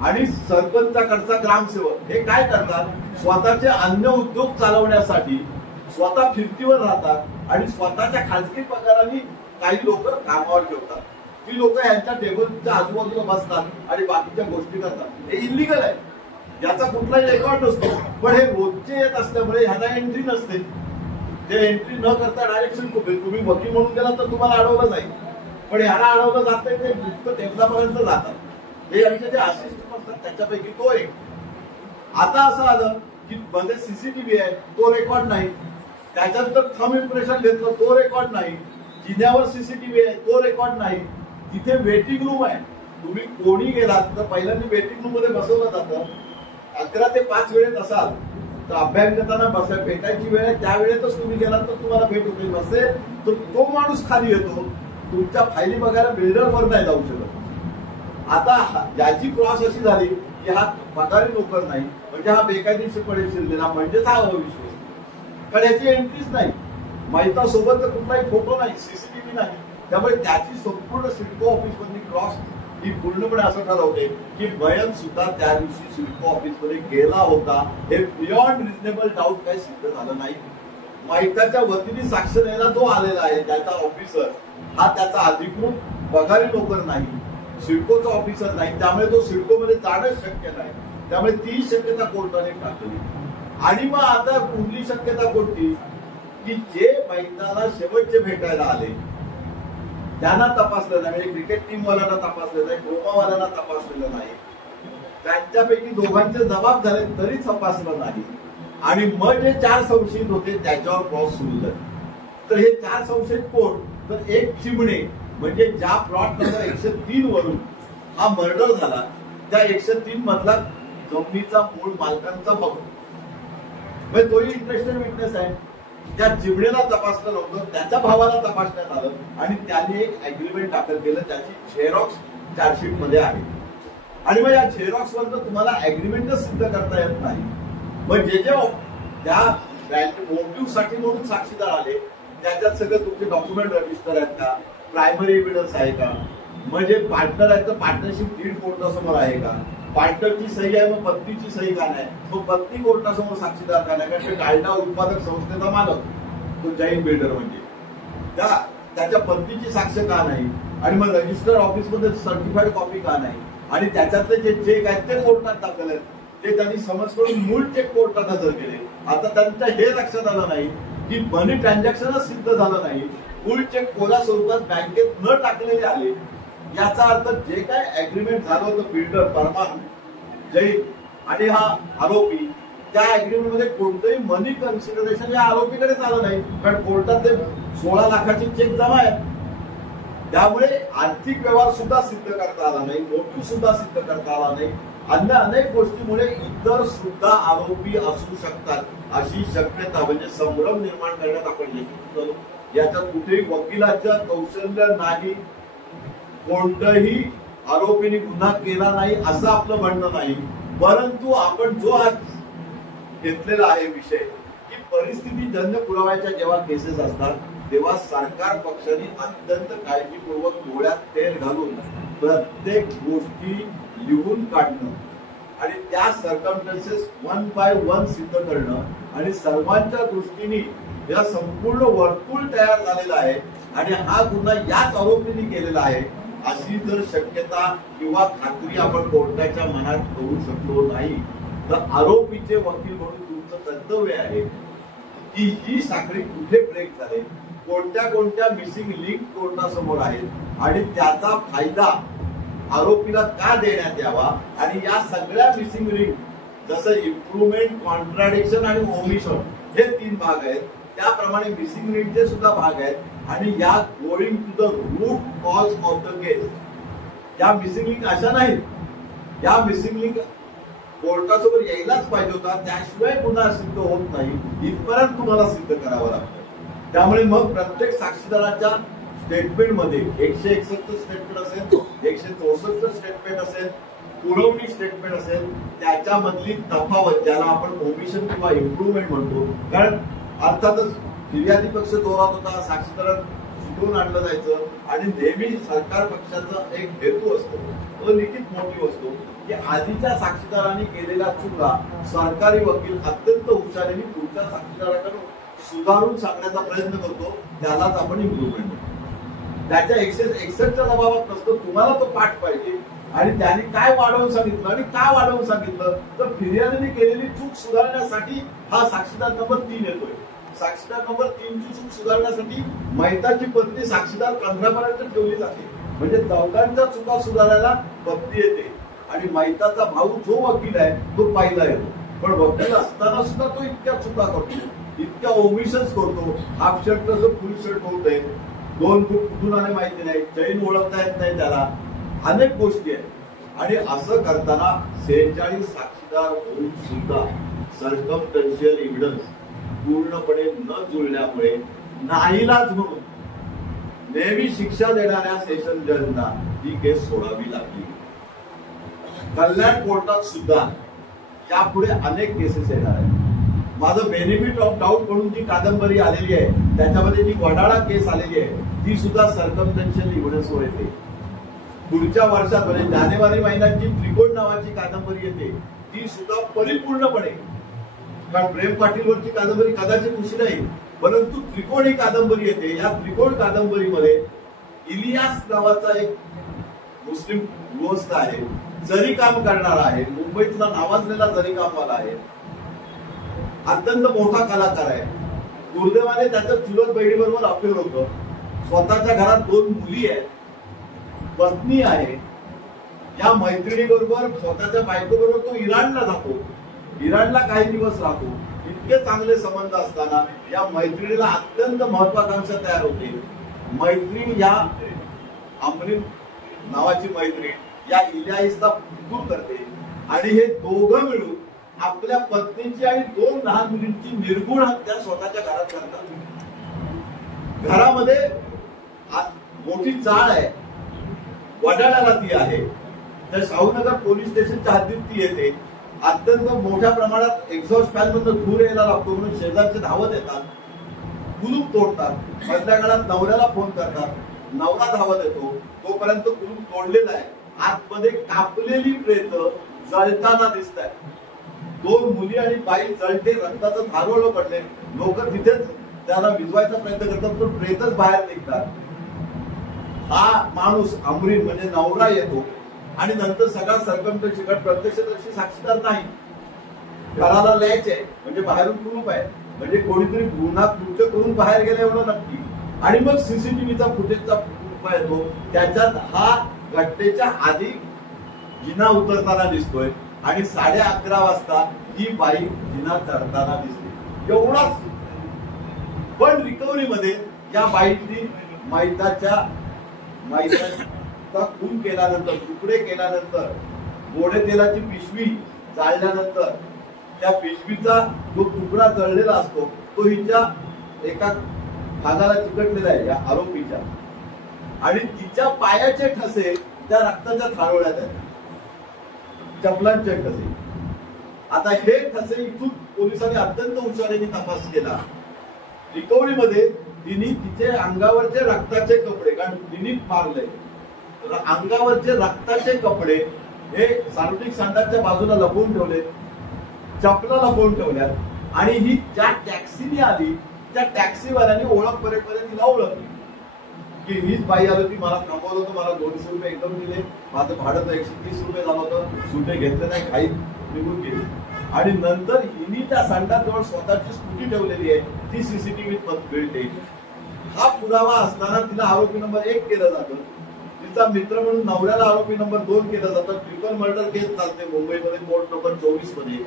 आणि सरपंचाकडचा ग्रामसेवक हे काय करतात, स्वतःचे अन्य उद्योग चालवण्यासाठी स्वतः फिरतीवर राहतात आणि स्वतःच्या खाजगी पगाराने काही लोक कामावर ठेवतात. ती लोक यांच्या टेबलच्या आजूबाजूला बसतात आणि बाकीच्या गोष्टी करतात. हे इलिगल आहे, याचा कुठलाही रेकॉर्ड नसतो. पण हे रोजचे येत असल्यामुळे ह्यांना एंट्री नसते. ते एंट्री न करता डायरेक्ट तुम्ही वकील म्हणून गेला तर तुम्हाला अडवलं जाईल, पण ह्याला अडवलं जात नाही. ते फक्त टेबलापर्यंत जातात. हे यांचे जे असिस्टंट असतात त्याच्यापैकी तो एक. आता असं आलं की मध्ये सीसीटीव्ही आहे, तो रेकॉर्ड नाही. त्याच्यानंतर थंब इम्प्रेशन घेतलं, तो रेकॉर्ड नाही. जिन्यावर सीसीटीव्ही आहे, तो रेकॉर्ड नाही. तिथे वेटिंग रूम आहे, तुम्ही कोणी गेलात तर पहिल्यांदा वेटिंग रूम मध्ये बसवलं जातं. 11 ते 5 वेळेत असाल तर अभ्यागतांना भेटायची वेळ आहे, त्या वेळेतच तुम्ही गेलात तर तुम्हाला भेट होते. नसेल तर तो माणूस खाली येतो, तुमच्या फायली बघायला बिल्डरवर नाही जाऊ शकत. आता याची क्रॉस अशी झाली की हा पगारी नोकर नाही म्हणजे हा बेकायदेशीरपणे शिरलेला म्हणजेच हा अविश्वास. कारण याची एंट्रीच नाही, माहिता सोबत तर कुठलाही फोटो नाही, सीसीटीव्ही नाही. त्यामुळे त्याची संपूर्ण सिडको ऑफिस मधली क्रॉस ही पूर्णपणे असं ठरवते की बयन सुद्धा त्या दिवशी सिडको ऑफिस मध्ये गेला होता हे बियॉन्ड रिझनेबल डाऊट काही सिद्ध झालं नाही. माहिताच्या वतीने साक्ष द्यायला जो आलेला आहे त्याचा ऑफिसर हा त्याचा अधिकृत पगारी नोकर नाही, सिडकोचा ऑफिसर नाही. त्यामुळे तो सिडकोमध्ये जाणंच शक्य नाही. त्यामुळे ती शक्यता कोर्टाने टाकली. आणि मग आता पुढली शक्यता कोणती की जे मैदानाला शेवटचे भेटायला आले त्यांना तपासलं नाही, म्हणजे क्रिकेट टीमवाल्यांना तपासलं नाही, क्रोमावाल्यांना तपासलेलं नाही, त्यांच्यापैकी दोघांचे जबाब झाले तरी तपासलं नाही. आणि मग जे 4 संशयित होते त्याच्यावर क्रॉस सुरू झाली. तर हे 4 संशयित कोण, तर एक चिमणे म्हणजे ज्या प्लॉट नंबर 103 वरून हा मर्डर झाला त्या 103 मधला जमिनीचा मूळ मालकांचा भाऊ, म्हणजे तोही इंटरेस्टेड विटनेस आहे. त्या चिमणीला तपासलं नव्हतं, त्याच्या भावाला तपासण्यात आलं आणि त्याने एक अग्रीमेंट दाखल केलं, त्याची झेरॉक्स चार्जशीट मध्ये आहे. आणि मग या झेरॉक्स वर तुम्हाला अग्रीमेंटच सिद्ध करता येत नाही. मग जे त्या मोटिव्ह साठी म्हणून साक्षीदार आले त्याच्यात सगळं तुमचे डॉक्युमेंट रजिस्टर आहेत का, प्रायमरी एव्हिडन्स आहे का, म्हणजे पार्टनर आहे तर पार्टनरशिप डीड कोर्टासमोर आहे का, पार्टनरची सही आहे मग पत्नीची सही का नाही, मग पत्नी कोर्टासमोर साक्षीदार का नाही, कारण डालडा उत्पादक संस्थेचा मालक तो जैन बिल्डर म्हणजे त्याच्या पत्नीची साक्ष का नाही, आणि मग रजिस्टर ऑफिसमध्ये सर्टिफाईड कॉपी का नाही, आणि त्याच्यातले जे चेक आहेत ते कोर्टात दाखल आहेत ते त्यांनी समज करून मूळ चेक कोर्टात हजर केले. आता त्यांच्या हे लक्षात आलं नाही की मनी ट्रान्झॅक्शनच सिद्ध झालं नाही, मूळ चेक कोरा स्वरूपात बँकेत न टाकलेले आले. याचा अर्थ जे काय अग्रीमेंट झालं होतं बिल्डर परमान जैन आणि हा आरोपी, त्या अग्रीमेंट मध्ये कोणतंही मनी कन्सिडरेशन या आरोपीकडे आलं नाही, कारण कोर्टात ते 16 लाखाचे चेक जमा आहेत. त्यामुळे आर्थिक व्यवहार सुद्धा सिद्ध करता आला नाही, मोटिव्ह सुद्धा सिद्ध करता आला नाही. अन्य अनेक गोष्टीमुळे इतर सुद्धा आरोपी असू शकतात अशी शक्यता, म्हणजे संभ्रम निर्माण करण्यात आपण यशस्वी झालो. याच्यात कुठेही वकिलाचं कौशल्य नाही, कोणत्याही आरोपीने गुन्हा केला नाही असं आपलं म्हणणं नाही. परंतु आपण जो आज घेतलेला आहे विषय की परिस्थितीजन्य पुराव्याच्या जेव्हा केसेस असतात तेव्हा सरकार पक्षाने अत्यंत काळजीपूर्वक डोळ्यात तेल घालून प्रत्येक गोष्टी लिहून काढणं आणि त्या सर्कमस्टन्सेस 1 by 1 सिद्ध करणं आणि सर्वांच्या दृष्टीने या संपूर्ण वर्तुळ तयार झालेला आहे आणि हा गुन्हा याच आरोपींनी केलेला आहे अशी जर शक्यता किंवा खात्री आपण कोर्टाच्या मनात करू शकलो नाही तर आरोपीचे वकील म्हणून तुमचं कर्तव्य आहे की ही साखळी कुठे ब्रेक झाले, कोणत्या कोणत्या मिसिंग लिंक कोर्टासमोर आहेत आणि त्याचा फायदा आरोपीला का देण्यात यावा. आणि या सगळ्या मिसिंग लिंक जसं इम्प्रुव्हमेंट, कॉन्ट्राडिक्शन आणि ओमिशन हे 3 भाग आहेत, त्याप्रमाणे मिसिंग लिंकचे सुद्धा भाग आहेत. आणि या going to the root cause of the case, या मिसिंग लिंक अशा नाहीत, या मिसिंग लिंक कोर्टासोबत यायलाच पाहिजे होता, त्याशिवाय गुन्हा सिद्ध होत नाही, इथपर्यंत तुम्हाला सिद्ध करावं लागतं. त्यामुळे मग प्रत्येक साक्षीदाराच्या स्टेटमेंटमध्ये 161 स्टेटमेंट असेल, 164 स्टेटमेंट असेल, पुरवणी स्टेटमेंट असेल, त्याच्यामधली तफावत ज्याला आपण ओमिशन किंवा इम्प्रुव्हमेंट म्हणतो, कारण अर्थातच फिर्यादी पक्ष जोरात होता, साक्षीदार शिकवून आणलं जायचं आणि नेहमी सरकार पक्षाचा एक हेतू असतो, अलिखित मोटिव्ह असतो की आधीच्या साक्षीदारांनी केलेल्या चुका सरकारी वकील अत्यंत हुशारीने पुढच्या साक्षीदाराकडून सुधारून सांगण्याचा प्रयत्न करतो, त्यालाच आपण इम्प्रुव्हमेंट म्हणतो. त्याच्या 161च्या दबावात नसतो, तुम्हाला तो पाठ पाहिजे आणि त्याने काय वाढवून सांगितलं आणि का वाढवून सांगितलं तर फिर्यादीने केलेली चूक सुधारण्यासाठी हा साक्षीदार नंबर 3 येतोय. साक्षीदार नंबर 3 ची चूक सुधारण्यासाठी मैताची पत्नी साक्षीदार 15 पर्यंत ठेवली जाते, म्हणजे 14च्या चुका सुधारायला पत्नी येते आणि मैताचा भाऊ जो वकील आहे तो पहिला येतो. पण वकील असताना सुद्धा तो इतक्या चुका करतो, इतक्या ओमिशन्स करतो, हाफ शर्ट तसं फुल शर्ट होत आहे, 2 फूट कुठून आले माहिती नाही, चैन ओळखता येत नाही त्याला, अनेक गोष्टी आहेत. आणि असं करताना 46 साक्षीदार होऊन सुद्धा सर्कमस्टन्शियल एव्हिडन्स पूर्णपणे न जुळल्यामुळे नाईलाज म्हणून नेहमी शिक्षा देणाऱ्या सेशन जजना ही केस सोडावी लागली. कल्याण कोर्टात सुद्धा यापुढे अनेक केसेस येणार आहेत. माझं बेनिफिट ऑफ डाऊट म्हणून जी कादंबरी आलेली आहे त्याच्यामध्ये जी वडाळा केस आलेली आहे ती सुद्धा सर्कमस्टन्शियल एव्हिडन्सवर येते. पुढच्या वर्षात म्हणजे जानेवारी महिन्यात जी त्रिकोण नावाची कादंबरी येते ती सुद्धा परिपूर्णपणे, कारण प्रेम पाटीलवरची कादंबरी कदाचित उशीर नाही, परंतु त्रिकोण ही कादंबरी येते. या त्रिकोण कादंबरीमध्ये इलियास नावाचा एक मुस्लिम गृहस्थ आहे, जरी काम करणारा आहे, मुंबईतला नावाजलेला जरी कामवाला आहे, अत्यंत मोठा कलाकार आहे. दुर्दैवाने त्याच्या चुलत बहिणीबरोबर अफेअर होतं, स्वतःच्या घरात 2 मुली आहेत, पत्नी आहे. या मैत्रिणीबरोबर स्वतःच्या बायकोबरोबर तो इराणला जातो, इराणला काही दिवस राहतो. इतके चांगले संबंध असताना या मैत्रिणीला अत्यंत महत्वाकांक्षा तयार होते. मैत्रीण या अमरीन नावाची मैत्रीण या इलियासला दूर करते आणि हे दोघं मिळून आपल्या पत्नीची आणि 2 लहान मुलींची निर्गुण हत्या स्वतःच्या घरात करतात. घरामध्ये मोठी चाळ आहे, वडाळ्याला ती आहे, तर शाहूनगर पोलीस स्टेशनच्या हद्दीत ती येते. अत्यंत मोठ्या प्रमाणात एक्झॉस्ट फॅन मधून धूर यायला लागतो म्हणून शेजारचे धावत येतात, कुलूप तोडतात. मधल्या काळात नवऱ्याला फोन करतात, नवरा धावत येतो, तोपर्यंत कुलूप तोडलेला आहे, आतमध्ये कापलेली प्रेत जळताना दिसत आहेत. 2 मुली आणि बाई जळते, रक्ताचं धारोळं पडले. लोक तिथेच त्याला विझवायचा प्रयत्न करतात पण प्रेतच बाहेर निघतात. हा माणूस अमरीन म्हणजे नवरा येतो आणि नंतर सगळा सर्कमस्टन्शियल प्रत्यक्षदर्शी साक्षीदार नाही, घराला लॅच आहे म्हणजे बाहेरून कुलूप आहे, म्हणजे कोणीतरी गुन्हा कृत्य करून बाहेर गेलं एवढं नक्की. आणि मग सीसीटीव्हीचा फुटेजचा प्रूफ आहे तो, त्याच्यात हा घटनेच्या आधी जिना उतरताना दिसतोय आणि 11:30 वाजता ही बाई जिना चढताना दिसते एवढाच. पण रिकव्हरीमध्ये या बाईची मैताचा खून केल्यानंतर, तुकडे केल्यानंतर, गोडे तेलाची पिशवी जाळल्यानंतर त्या पिशवीचा जो तुकडा जळलेला असतो तो हिच्या एका भागाला चिकटलेला आहे या आरोपीच्या, आणि तिच्या पायाचे ठसे त्या रक्ताच्या थारोळ्यात आहेत, चपलांचे ठसे. आता हे ठसे इथून पोलिसांनी अत्यंत हुशारीने तपास केला. रिकव्हरीमध्ये तिने तिचे अंगावरचे रक्ताचे कपडे, कारण तिने मारले, अंगावरचे रक्ताचे कपडे हे सार्वजनिक संडासच्या बाजूला लपवून ठेवले, चपला लपवून ठेवल्या, आणि ही ज्या टॅक्सीने आली त्या टॅक्सीवाल्याने ओळख करेपर्यंत तिला ओळखली की हीच बाई आली होती, मला थांबवलं होतं, मला 200 रुपये एकदम दिले, माझं भाडं तर 130 रुपये झालं होतं, सुटे घेतले नाही, काही निघून गेली. आणि नंतर हिनी त्या संडासजवळ स्वतःची स्कूटी ठेवलेली आहे, ती सीसीटीव्हीत बिल्ट आहे. हा पुरावा असताना तिला आरोपी नंबर 1 केलं जातं, तिचा मित्र म्हणून नवऱ्याला आरोपी नंबर 2 केलं जातं. ट्रिपल मर्डर केस चालते मुंबईमध्ये कोर्ट नंबर 24 मध्ये,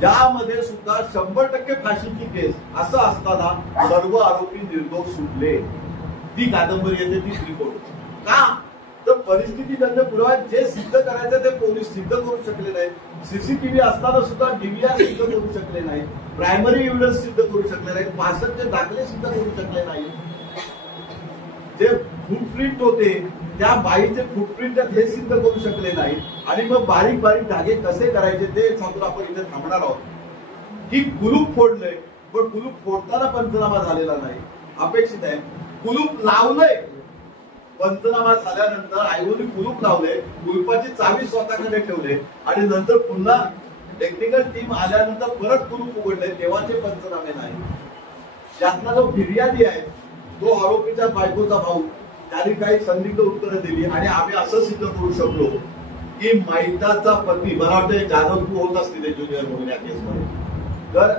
त्यामध्ये सुद्धा 100% फाशीची केस. असं असताना सर्व आरोपी निर्दोष सुटले. ती कादंबरी येते, ती रिपोर्ट का, तर परिस्थितीजन्य पुरावा जे सिद्ध करायचं ते पोलीस सिद्ध करू शकले नाहीत. सीसीटीव्ही असताना सुद्धा डीव्हीआर सिद्ध करू शकले नाहीत, प्रायमरी एव्हिडन्स सिद्ध करू शकले नाहीत, 65चे दाखले सिद्ध करू शकले नाहीत. जे फुटप्रिंट होते त्या बाईचे फुटप्रिंट हे सिद्ध करू शकले नाही. आणि मग बारीक बारीक धागे कसे करायचे ते सांगून आपण इथे थांबणार आहोत. की कुलूप फोडलंय, पण कुलूप फोडताना पंचनामा झालेला नाही, अपेक्षित आहे. कुलूप लावलंय, पंचनामा झाल्यानंतर आयोगाने कुलूप लावले, कुलूपाची चावी स्वतःकडे ठेवले, आणि नंतर पुन्हा टेक्निकल टीम आल्यानंतर परत कुलूप उघडले, तेव्हाचे पंचनामे नाही. त्यातला जो फिर्यादी आहे तो आरोपीच्या बायकोचा भाऊ, त्यांनी काही संदिग्ध उत्तरं दिली, आणि आम्ही असं सिद्ध करू शकलो की मैताचा पती, मला वाटतं जाधव तू होत असतील ज्युनियर म्हणून या केसमध्ये, तर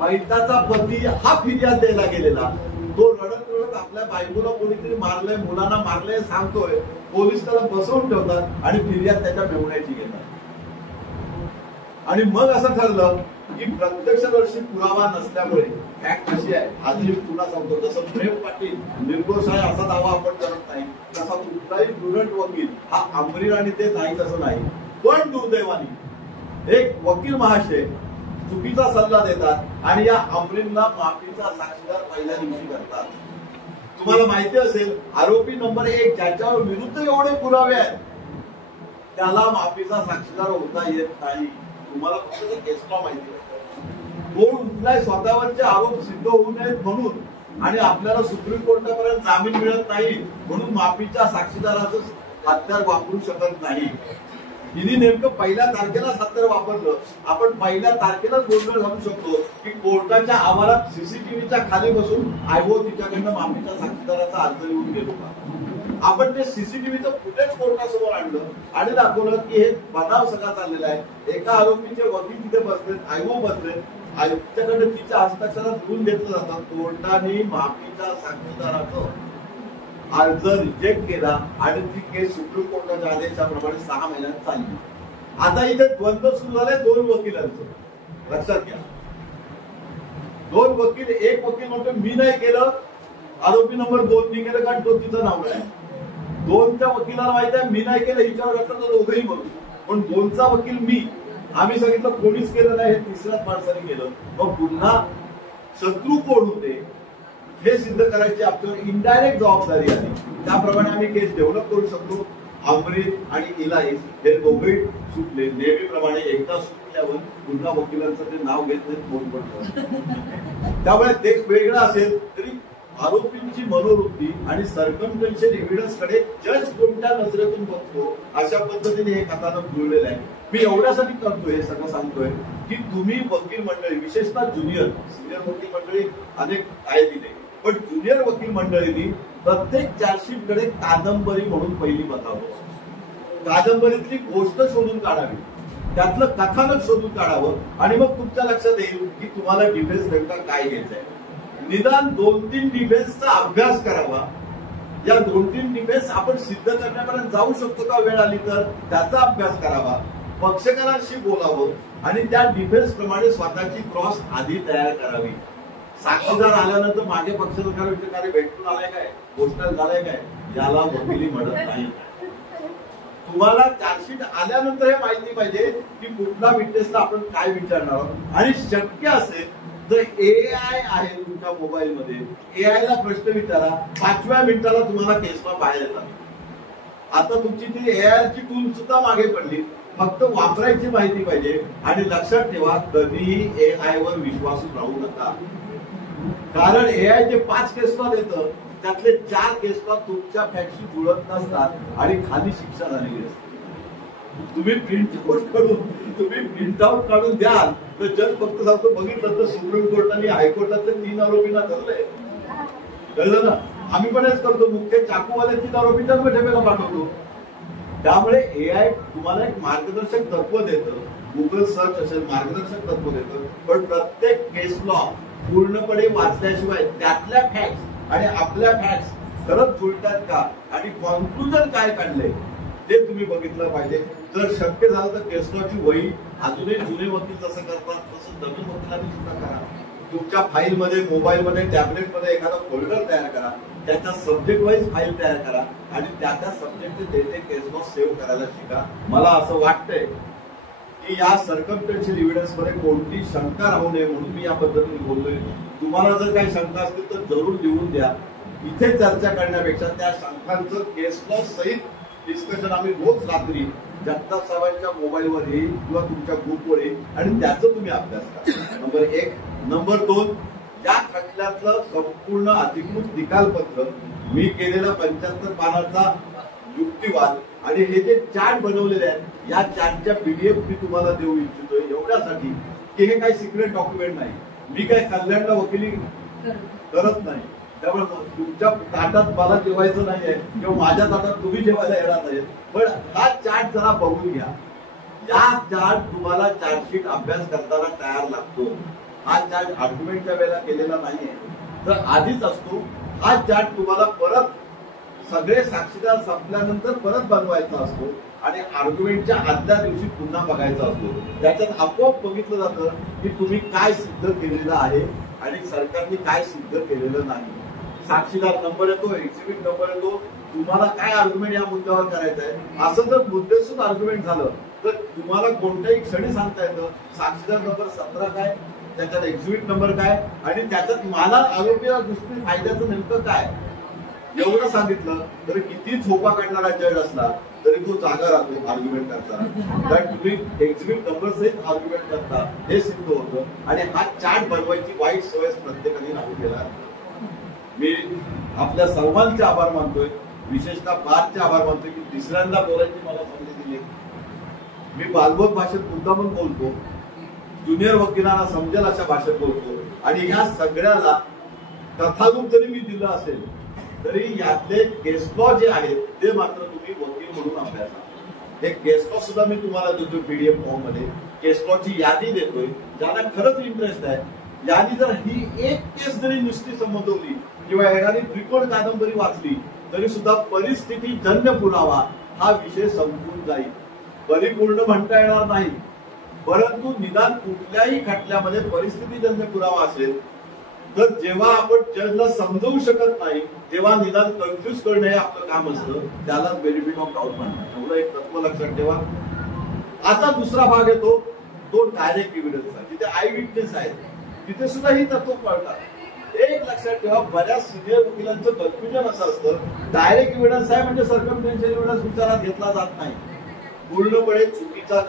मैताचा पती हा फिर्याद द्यायला गेलेला, तो रडत रडत आपल्या बायकोला कोणीतरी मारलंय, मुलांना मारलंय सांगतोय, पोलीस त्याला बसवून ठेवतात आणि फिर्याद त्याच्या मेवण्याची घेतात. आणि मग असं ठरलं की प्रत्यक्षदर्शी पुरावा नसल्यामुळे फॅक्ट कशी आहे, आधी पुन्हा सांगतो, जसं प्रेम पाटील निर्दोष आहे असा दावा आपण करत नाही, तसा कुठलाही प्रुडंट वकील हा आंबरीर आणि ते नाहीच असं नाही. पण दुर्दैवाने एक वकील महाशय चुकीचा सल्ला देतात आणि या आंबरींना माफीचा साक्षीदार पहिल्या दिवशी करतात. तुम्हाला माहिती असेल, आरोपी नंबर 1 ज्याच्यावर विरुद्ध एवढे पुरावे आहेत त्याला माफीचा साक्षीदार होता येत नाही. तुम्हाला फक्त केस लॉ माहिती आहे, कोण उठलाय स्वतःवरचे आरोप सिद्ध होऊ नयेत म्हणून, आणि आपल्याला सुप्रीम कोर्टापर्यंत जामीन मिळत नाही म्हणून माफीच्या साक्षीदाराचं हत्यार वापरू शकत नाही. हिने नेमकं पहिल्या तारखेलाच हत्यार वापरलं. आपण पहिल्या तारखेलाच गोंधळ घालू शकतो की कोर्टाच्या आवारात सीसीटीव्हीच्या खाली बसून आयओ तिच्याकडनं माफीच्या साक्षीदाराचा अर्ज लिहून गेलो का. आपण ते सीसीटीव्हीचं फुटेज कोर्टासमोर आणलं आणि दाखवलं की हे बनाव सगळा चाललेला आहे. एका आरोपीचे वकील तिथे बसलेत, आयओ बसलेत, आयुक्ताकडे तिच्या हस्ताक्षरात लिहून घेतलं जातं. कोर्टाने माफीच्या साक्षीदाराचं अर्ज रिजेक्ट केला आणि ती केस सुप्रीम कोर्टाच्या आदेशाप्रमाणे 6 महिन्यात चालली. आता इथे द्वंद्व सुरू झाले 2 वकिलांचं, लक्षात घ्या. 2 वकील, एक वकील म्हणतो मी नाही केलं, आरोपी नंबर 2 नी केलं कारण तो तिचं नाव आहे. 2च्या वकिलाला माहित आहे मी नाही केलं, हिच्यावर घटना दोघंही म्हणून, पण 2चा वकील मी, आम्ही सांगितलं कोणीच केलं नाही, हे 3ऱ्याच माणसाने केलं. मग पुन्हा शत्रू कोण होते हे सिद्ध करायची आपल्यावर इनडायरेक्ट जबाबदारी आली. त्याप्रमाणे आम्ही केस डेव्हलप करू शकतो. आंबरीर आणि इलाई हे दोघे सुटले. नेहमीप्रमाणे एकदा सुटल्यावर पुन्हा वकिलांचं ते नाव घेत नाहीत, कोण पडतं. त्यामुळे ते वेगळं असेल तरी आरोपींची मनोवृत्ती आणि सर्कमस्टन्शियल एव्हिडन्स कडे जज कोणत्या नजरेतून बघतो अशा पद्धतीने हे कथानक जुळलेलं आहे. मी एवढ्यासाठी करतोय, हे सगळं सांगतोय की तुम्ही वकील मंडळी, विशेषतः ज्युनियर, सिनियर वकील मंडळी अनेक आहेत तिथे, पण ज्युनियर वकील मंडळींनी प्रत्येक चार्जशीट कडे कादंबरी म्हणून पहिली बघावं. कादंबरीतली गोष्ट शोधून काढावी. त्यातलं कथानक शोधून काढावं आणि मग तुमच्या लक्षात येईल की तुम्हाला डिफेन्स नेमका काय घ्यायचंय. निदान 2-3 डिफेन्सचा अभ्यास करावा. या 2-3 डिफेन्स आपण सिद्ध करण्यापर्यंत जाऊ शकतो का वेळ आली तर त्याचा अभ्यास करावा. पक्षकारांशी बोलावं आणि त्या डिफेन्स प्रमाणे स्वतःची क्रॉस आधी तयार करावी. साक्षीदार आल्यानंतर मागे पक्षकार भेटून आलाय काय, पोस्टर झालाय काय, याला वकिली म्हणत नाही. तुम्हाला चार्जशीट आल्यानंतर हे माहिती पाहिजे की कुठला विटनेसला आपण काय विचारणार आहोत. आणि शक्य असेल जर AI आहे तुमच्या मोबाईलमध्ये, AI ला प्रश्न विचारा, 5व्या मिनिटाला तुम्हाला केसला बाहेर येतात. आता तुमची ती AI ची टूल सुद्धा मागे पडली, फक्त वापरायची माहिती पाहिजे. आणि लक्षात ठेवा, कधीही AI वर विश्वास राहू नका. कारण AI जे 5 केसला देतं त्यातले 4 केसला तुमच्या फॅक्टशी जुळत नसतात आणि खाली शिक्षा झालेली असते. तुम्ही प्रिंट आउट काढून द्याल तर जज फक्त सांगतो बघितलं तर सुप्रीम कोर्टाने हायकोर्टातले 3 आरोपींना धरलंय. कळलं ना. आम्ही पण हेच करतो, मुख्य चाकूवाले 3 आरोपी जन्मठेपेला पाठवतो. त्यामुळे AI तुम्हाला एक मार्गदर्शक तत्व देतं, गुगल सर्च असेल मार्गदर्शक तत्व देतं, पण प्रत्येक केस लॉ पूर्णपणे वाचल्याशिवाय त्यातल्या फॅक्ट्स आणि आपल्या फॅक्ट्स खरंच जुळतात का आणि कॉन्क्लुजन काय काढले ते तुम्ही बघितलं पाहिजे. जर शक्य झालं तर केस लॉची वही अजूनही जुने वकील जसं करतात तसं नवीन वकिलांनी सुद्धा करा. तुमच्या फाईलमध्ये, मोबाईलमध्ये, टॅबलेटमध्ये एखादा फोल्डर तयार करा, त्याच्या सब्जेक्ट वाईज फाईल तयार करा आणि त्या सब्जेक्टचे जे केस लॉ सेव्ह करायला शिका. मला असं वाटतंय की या सर्कमस्टन्शियल एव्हिडन्स मध्ये कोणती शंका राहू नये म्हणून मी या पद्धतीने बोलतोय. तुम्हाला जर काही शंका असतील तर जरूर लिहून द्या. इथे चर्चा करण्यापेक्षा त्या शंकांचं केस लॉ सहित डिस्कशन आम्ही रोज रात्री जगताप साहेबांच्या मोबाईलवर येईल किंवा तुमच्या ग्रुपवर येईल आणि त्याचा तुम्ही अभ्यास करा. नंबर 1. नंबर 2, या खटल्यातलं संपूर्ण अधिकृत निकालपत्र, मी केलेला 75 पानाचा युक्तिवाद आणि हे जे चार्ट बनवलेले आहेत, या चार्टच्या PDF मी तुम्हाला देऊ इच्छितोय एवढ्यासाठी की हे काही सिक्रेट डॉक्युमेंट नाही. मी काही कल्याणला वकिली करत नाही, त्यामुळे तुमच्या ताटात मला जेवायचं नाहीये किंवा माझ्या ताटात तुम्ही जेवायला येणार नाही. पण हा चार्ट जरा बघून घ्या. या चार्ट तुम्हाला चार्जशीट अभ्यास करताना तयार लागतो. हा चार्ट आर्ग्युमेंटच्या वेळेला केलेला नाहीये, तर आधीच असतो. हा चार्ट तुम्हाला परत सगळे साक्षीदार संपल्यानंतर परत बनवायचा असतो आणि आर्ग्युमेंटच्या आदल्या दिवशी पुन्हा बघायचा असतो. त्याच्यात आपोआप बघितलं जातं की तुम्ही काय सिद्ध केलेलं आहे आणि सरकारने काय सिद्ध केलेलं नाही. साक्षीदार नंबर येतो, एक्झिबिट नंबर येतो, तुम्हाला काय आर्ग्युमेंट या मुद्द्यावर करायचं आहे. असं जर मुद्देसूद आर्ग्युमेंट झालं तर तुम्हाला कोणत्याही क्षणी सांगता येतं साक्षीदार नंबर 17 काय, त्याच्यात एक्झिबिट नंबर काय आणि त्याच्यात मला आरोपीला दृष्टी फायद्याचं नेमकं काय. एवढं सांगितलं तर किती झोपा काढणारा जज असला तरी तो जागा राहतो आर्ग्युमेंट करताना. कारण तुम्ही एक्झिबिट नंबर सहित आर्ग्युमेंट करता हे सिद्ध होतं. आणि हा चार्ट बनवायची वाईट सवय प्रत्येकाने लागू केला. मी आपल्या सर्वांचे आभार मानतोय, विशेषतः बारचे आभार मानतोय की तिसऱ्यांदा बोलायची मला संधी दिली. मी बालबोध भाषेत मुद्दामून बोलतो, ज्युनियर वकिलांना समजेल अशा भाषेत बोलतो आणि या सगळ्याला कथारूप जरी मी दिलं असेल तरी यातले केस लॉ जे आहेत ते मात्र तुम्ही वकील म्हणून अभ्यासा. हे केस लॉ सुद्धा मी तुम्हाला देतोय PDF फॉर्म मध्ये. केस लॉची यादी देतोय. ज्यांना खरंच इंटरेस्ट आहे, यादी जर ही एक केस जरी नुसती समजवली किंवा एखादी त्रिकोण कादंबरी वाचली तरी सुद्धा परिस्थितीजन्य पुरावा हा विषय संपून जाईल. परिपूर्ण म्हणता येणार नाही, परंतु निदान कुठल्याही खटल्यामध्ये परिस्थितीजन्य पुरावा असेल तर जेव्हा आपण जजला समजवू शकत नाही तेव्हा निदान कन्फ्युज करणे हे आपलं काम असतं. त्याला बेनिफिट ऑफ डाऊट म्हणतात. एवढं एक तत्व लक्षात ठेवा. आता दुसरा भाग येतो तो डायरेक्ट एव्हिडन्स. जिथे आय विटनेस आहेत तिथे सुद्धा ही तत्व कळतात. एक लक्षात ठेवा, बऱ्याच सिनियर वकिलांचं कन्फ्युजन असं असतं, डायरेक्ट एव्हिडन्स आहे म्हणजे सर्कमस्टन्शियल एव्हिडन्स विचारात घेतला जात नाही. पूर्णपणे चुकीचा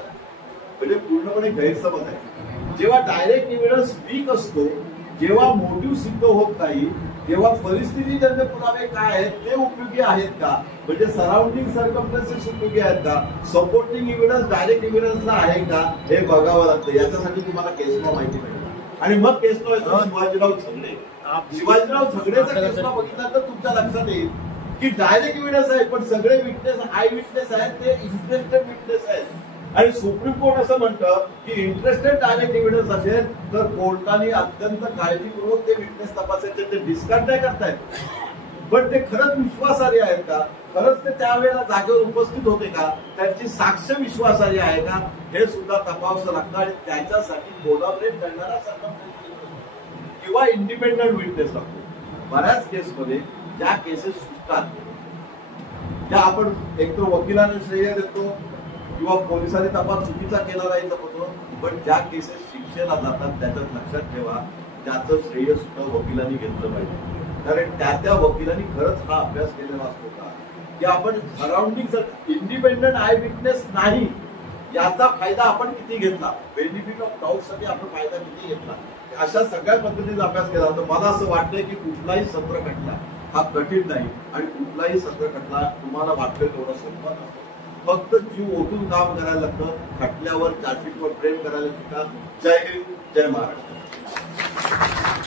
म्हणजे पूर्णपणे गैरसमज आहे. जेव्हा डायरेक्ट एव्हिडन्स वीक असतो, जेव्हा मोटिव्ह सिद्ध होत नाही, तेव्हा परिस्थितीजन्य पुरावे काय आहेत ते उपयोगी आहेत का, म्हणजे सराउंडिंग सर्कमस्टन्सेस उपयोगी आहेत का, सपोर्टिंग एव्हिडन्स डायरेक्ट एव्हिडन्सला आहे का हे बघावं लागतं. याच्यासाठी तुम्हाला केस लॉ माहिती पाहिजे. आणि मग केस लॉ येतो शिवाजीराव झगडे. शिवाजीराव झगडेचा केस लॉ बघितला तर तुमच्या लक्षात येईल की डायरेक्ट एव्हिडन्स आहे पण सगळे विटनेस आय विटनेस आहेत ते इंटरेस्टेड विटनेस आहेत. आणि सुप्रीम कोर्ट असं म्हणतं की इंटरेस्टेड डायरेक्ट एव्हिडन्स असेल तर कोर्टाने अत्यंत काळजीपूर्वक ते विटनेस तपासायचे, ते डिस्कार्ड नाही करतायत. पण ते खरंच विश्वासार्ह आहेत का, खरंच ते त्यावेळेला जागेवर उपस्थित होते का, त्यांची साक्ष विश्वासार्ह आहे का, हे सुद्धा तपासावं लागतं. आणि त्याच्यासाठी कोलॅबोरेट करणारा किंवा इंडिपेंडंट विटनेस लागतो. बऱ्याच केसमध्ये ज्या केसेस सुटतात त्या आपण एकतर वकिलांना श्रेय देतो किंवा पोलिसांनी तपास चुकीचा केला नाही होतो, पण ज्या केसेस शिक्षेला जातात त्याच्यात लक्षात ठेवा त्याचं श्रेय सुद्धा वकिलांनी घेतलं पाहिजे. कारण त्या वकिलांनी खरंच हा अभ्यास केलेला असतो का की आपण सराउंडिंग इंडिपेंडंट आय विटनेस नाही याचा फायदा आपण किती घेतला, बेनिफिट ऑफ डाऊट साठी आपण फायदा किती घेतला, अशा सगळ्या पद्धतीचा अभ्यास केला होता. मला असं वाटतंय की कुठलाही सत्र खटला हा कठीण नाही आणि कुठलाही सत्र खटला तुम्हाला वाटतोय तेवढा सोपा नसतो. फक्त जीव ओतून काम करायला लागतं. खटल्यावर चार्जशीटवर प्रेम करायला शिका. जय हिंद, जय महाराष्ट्र.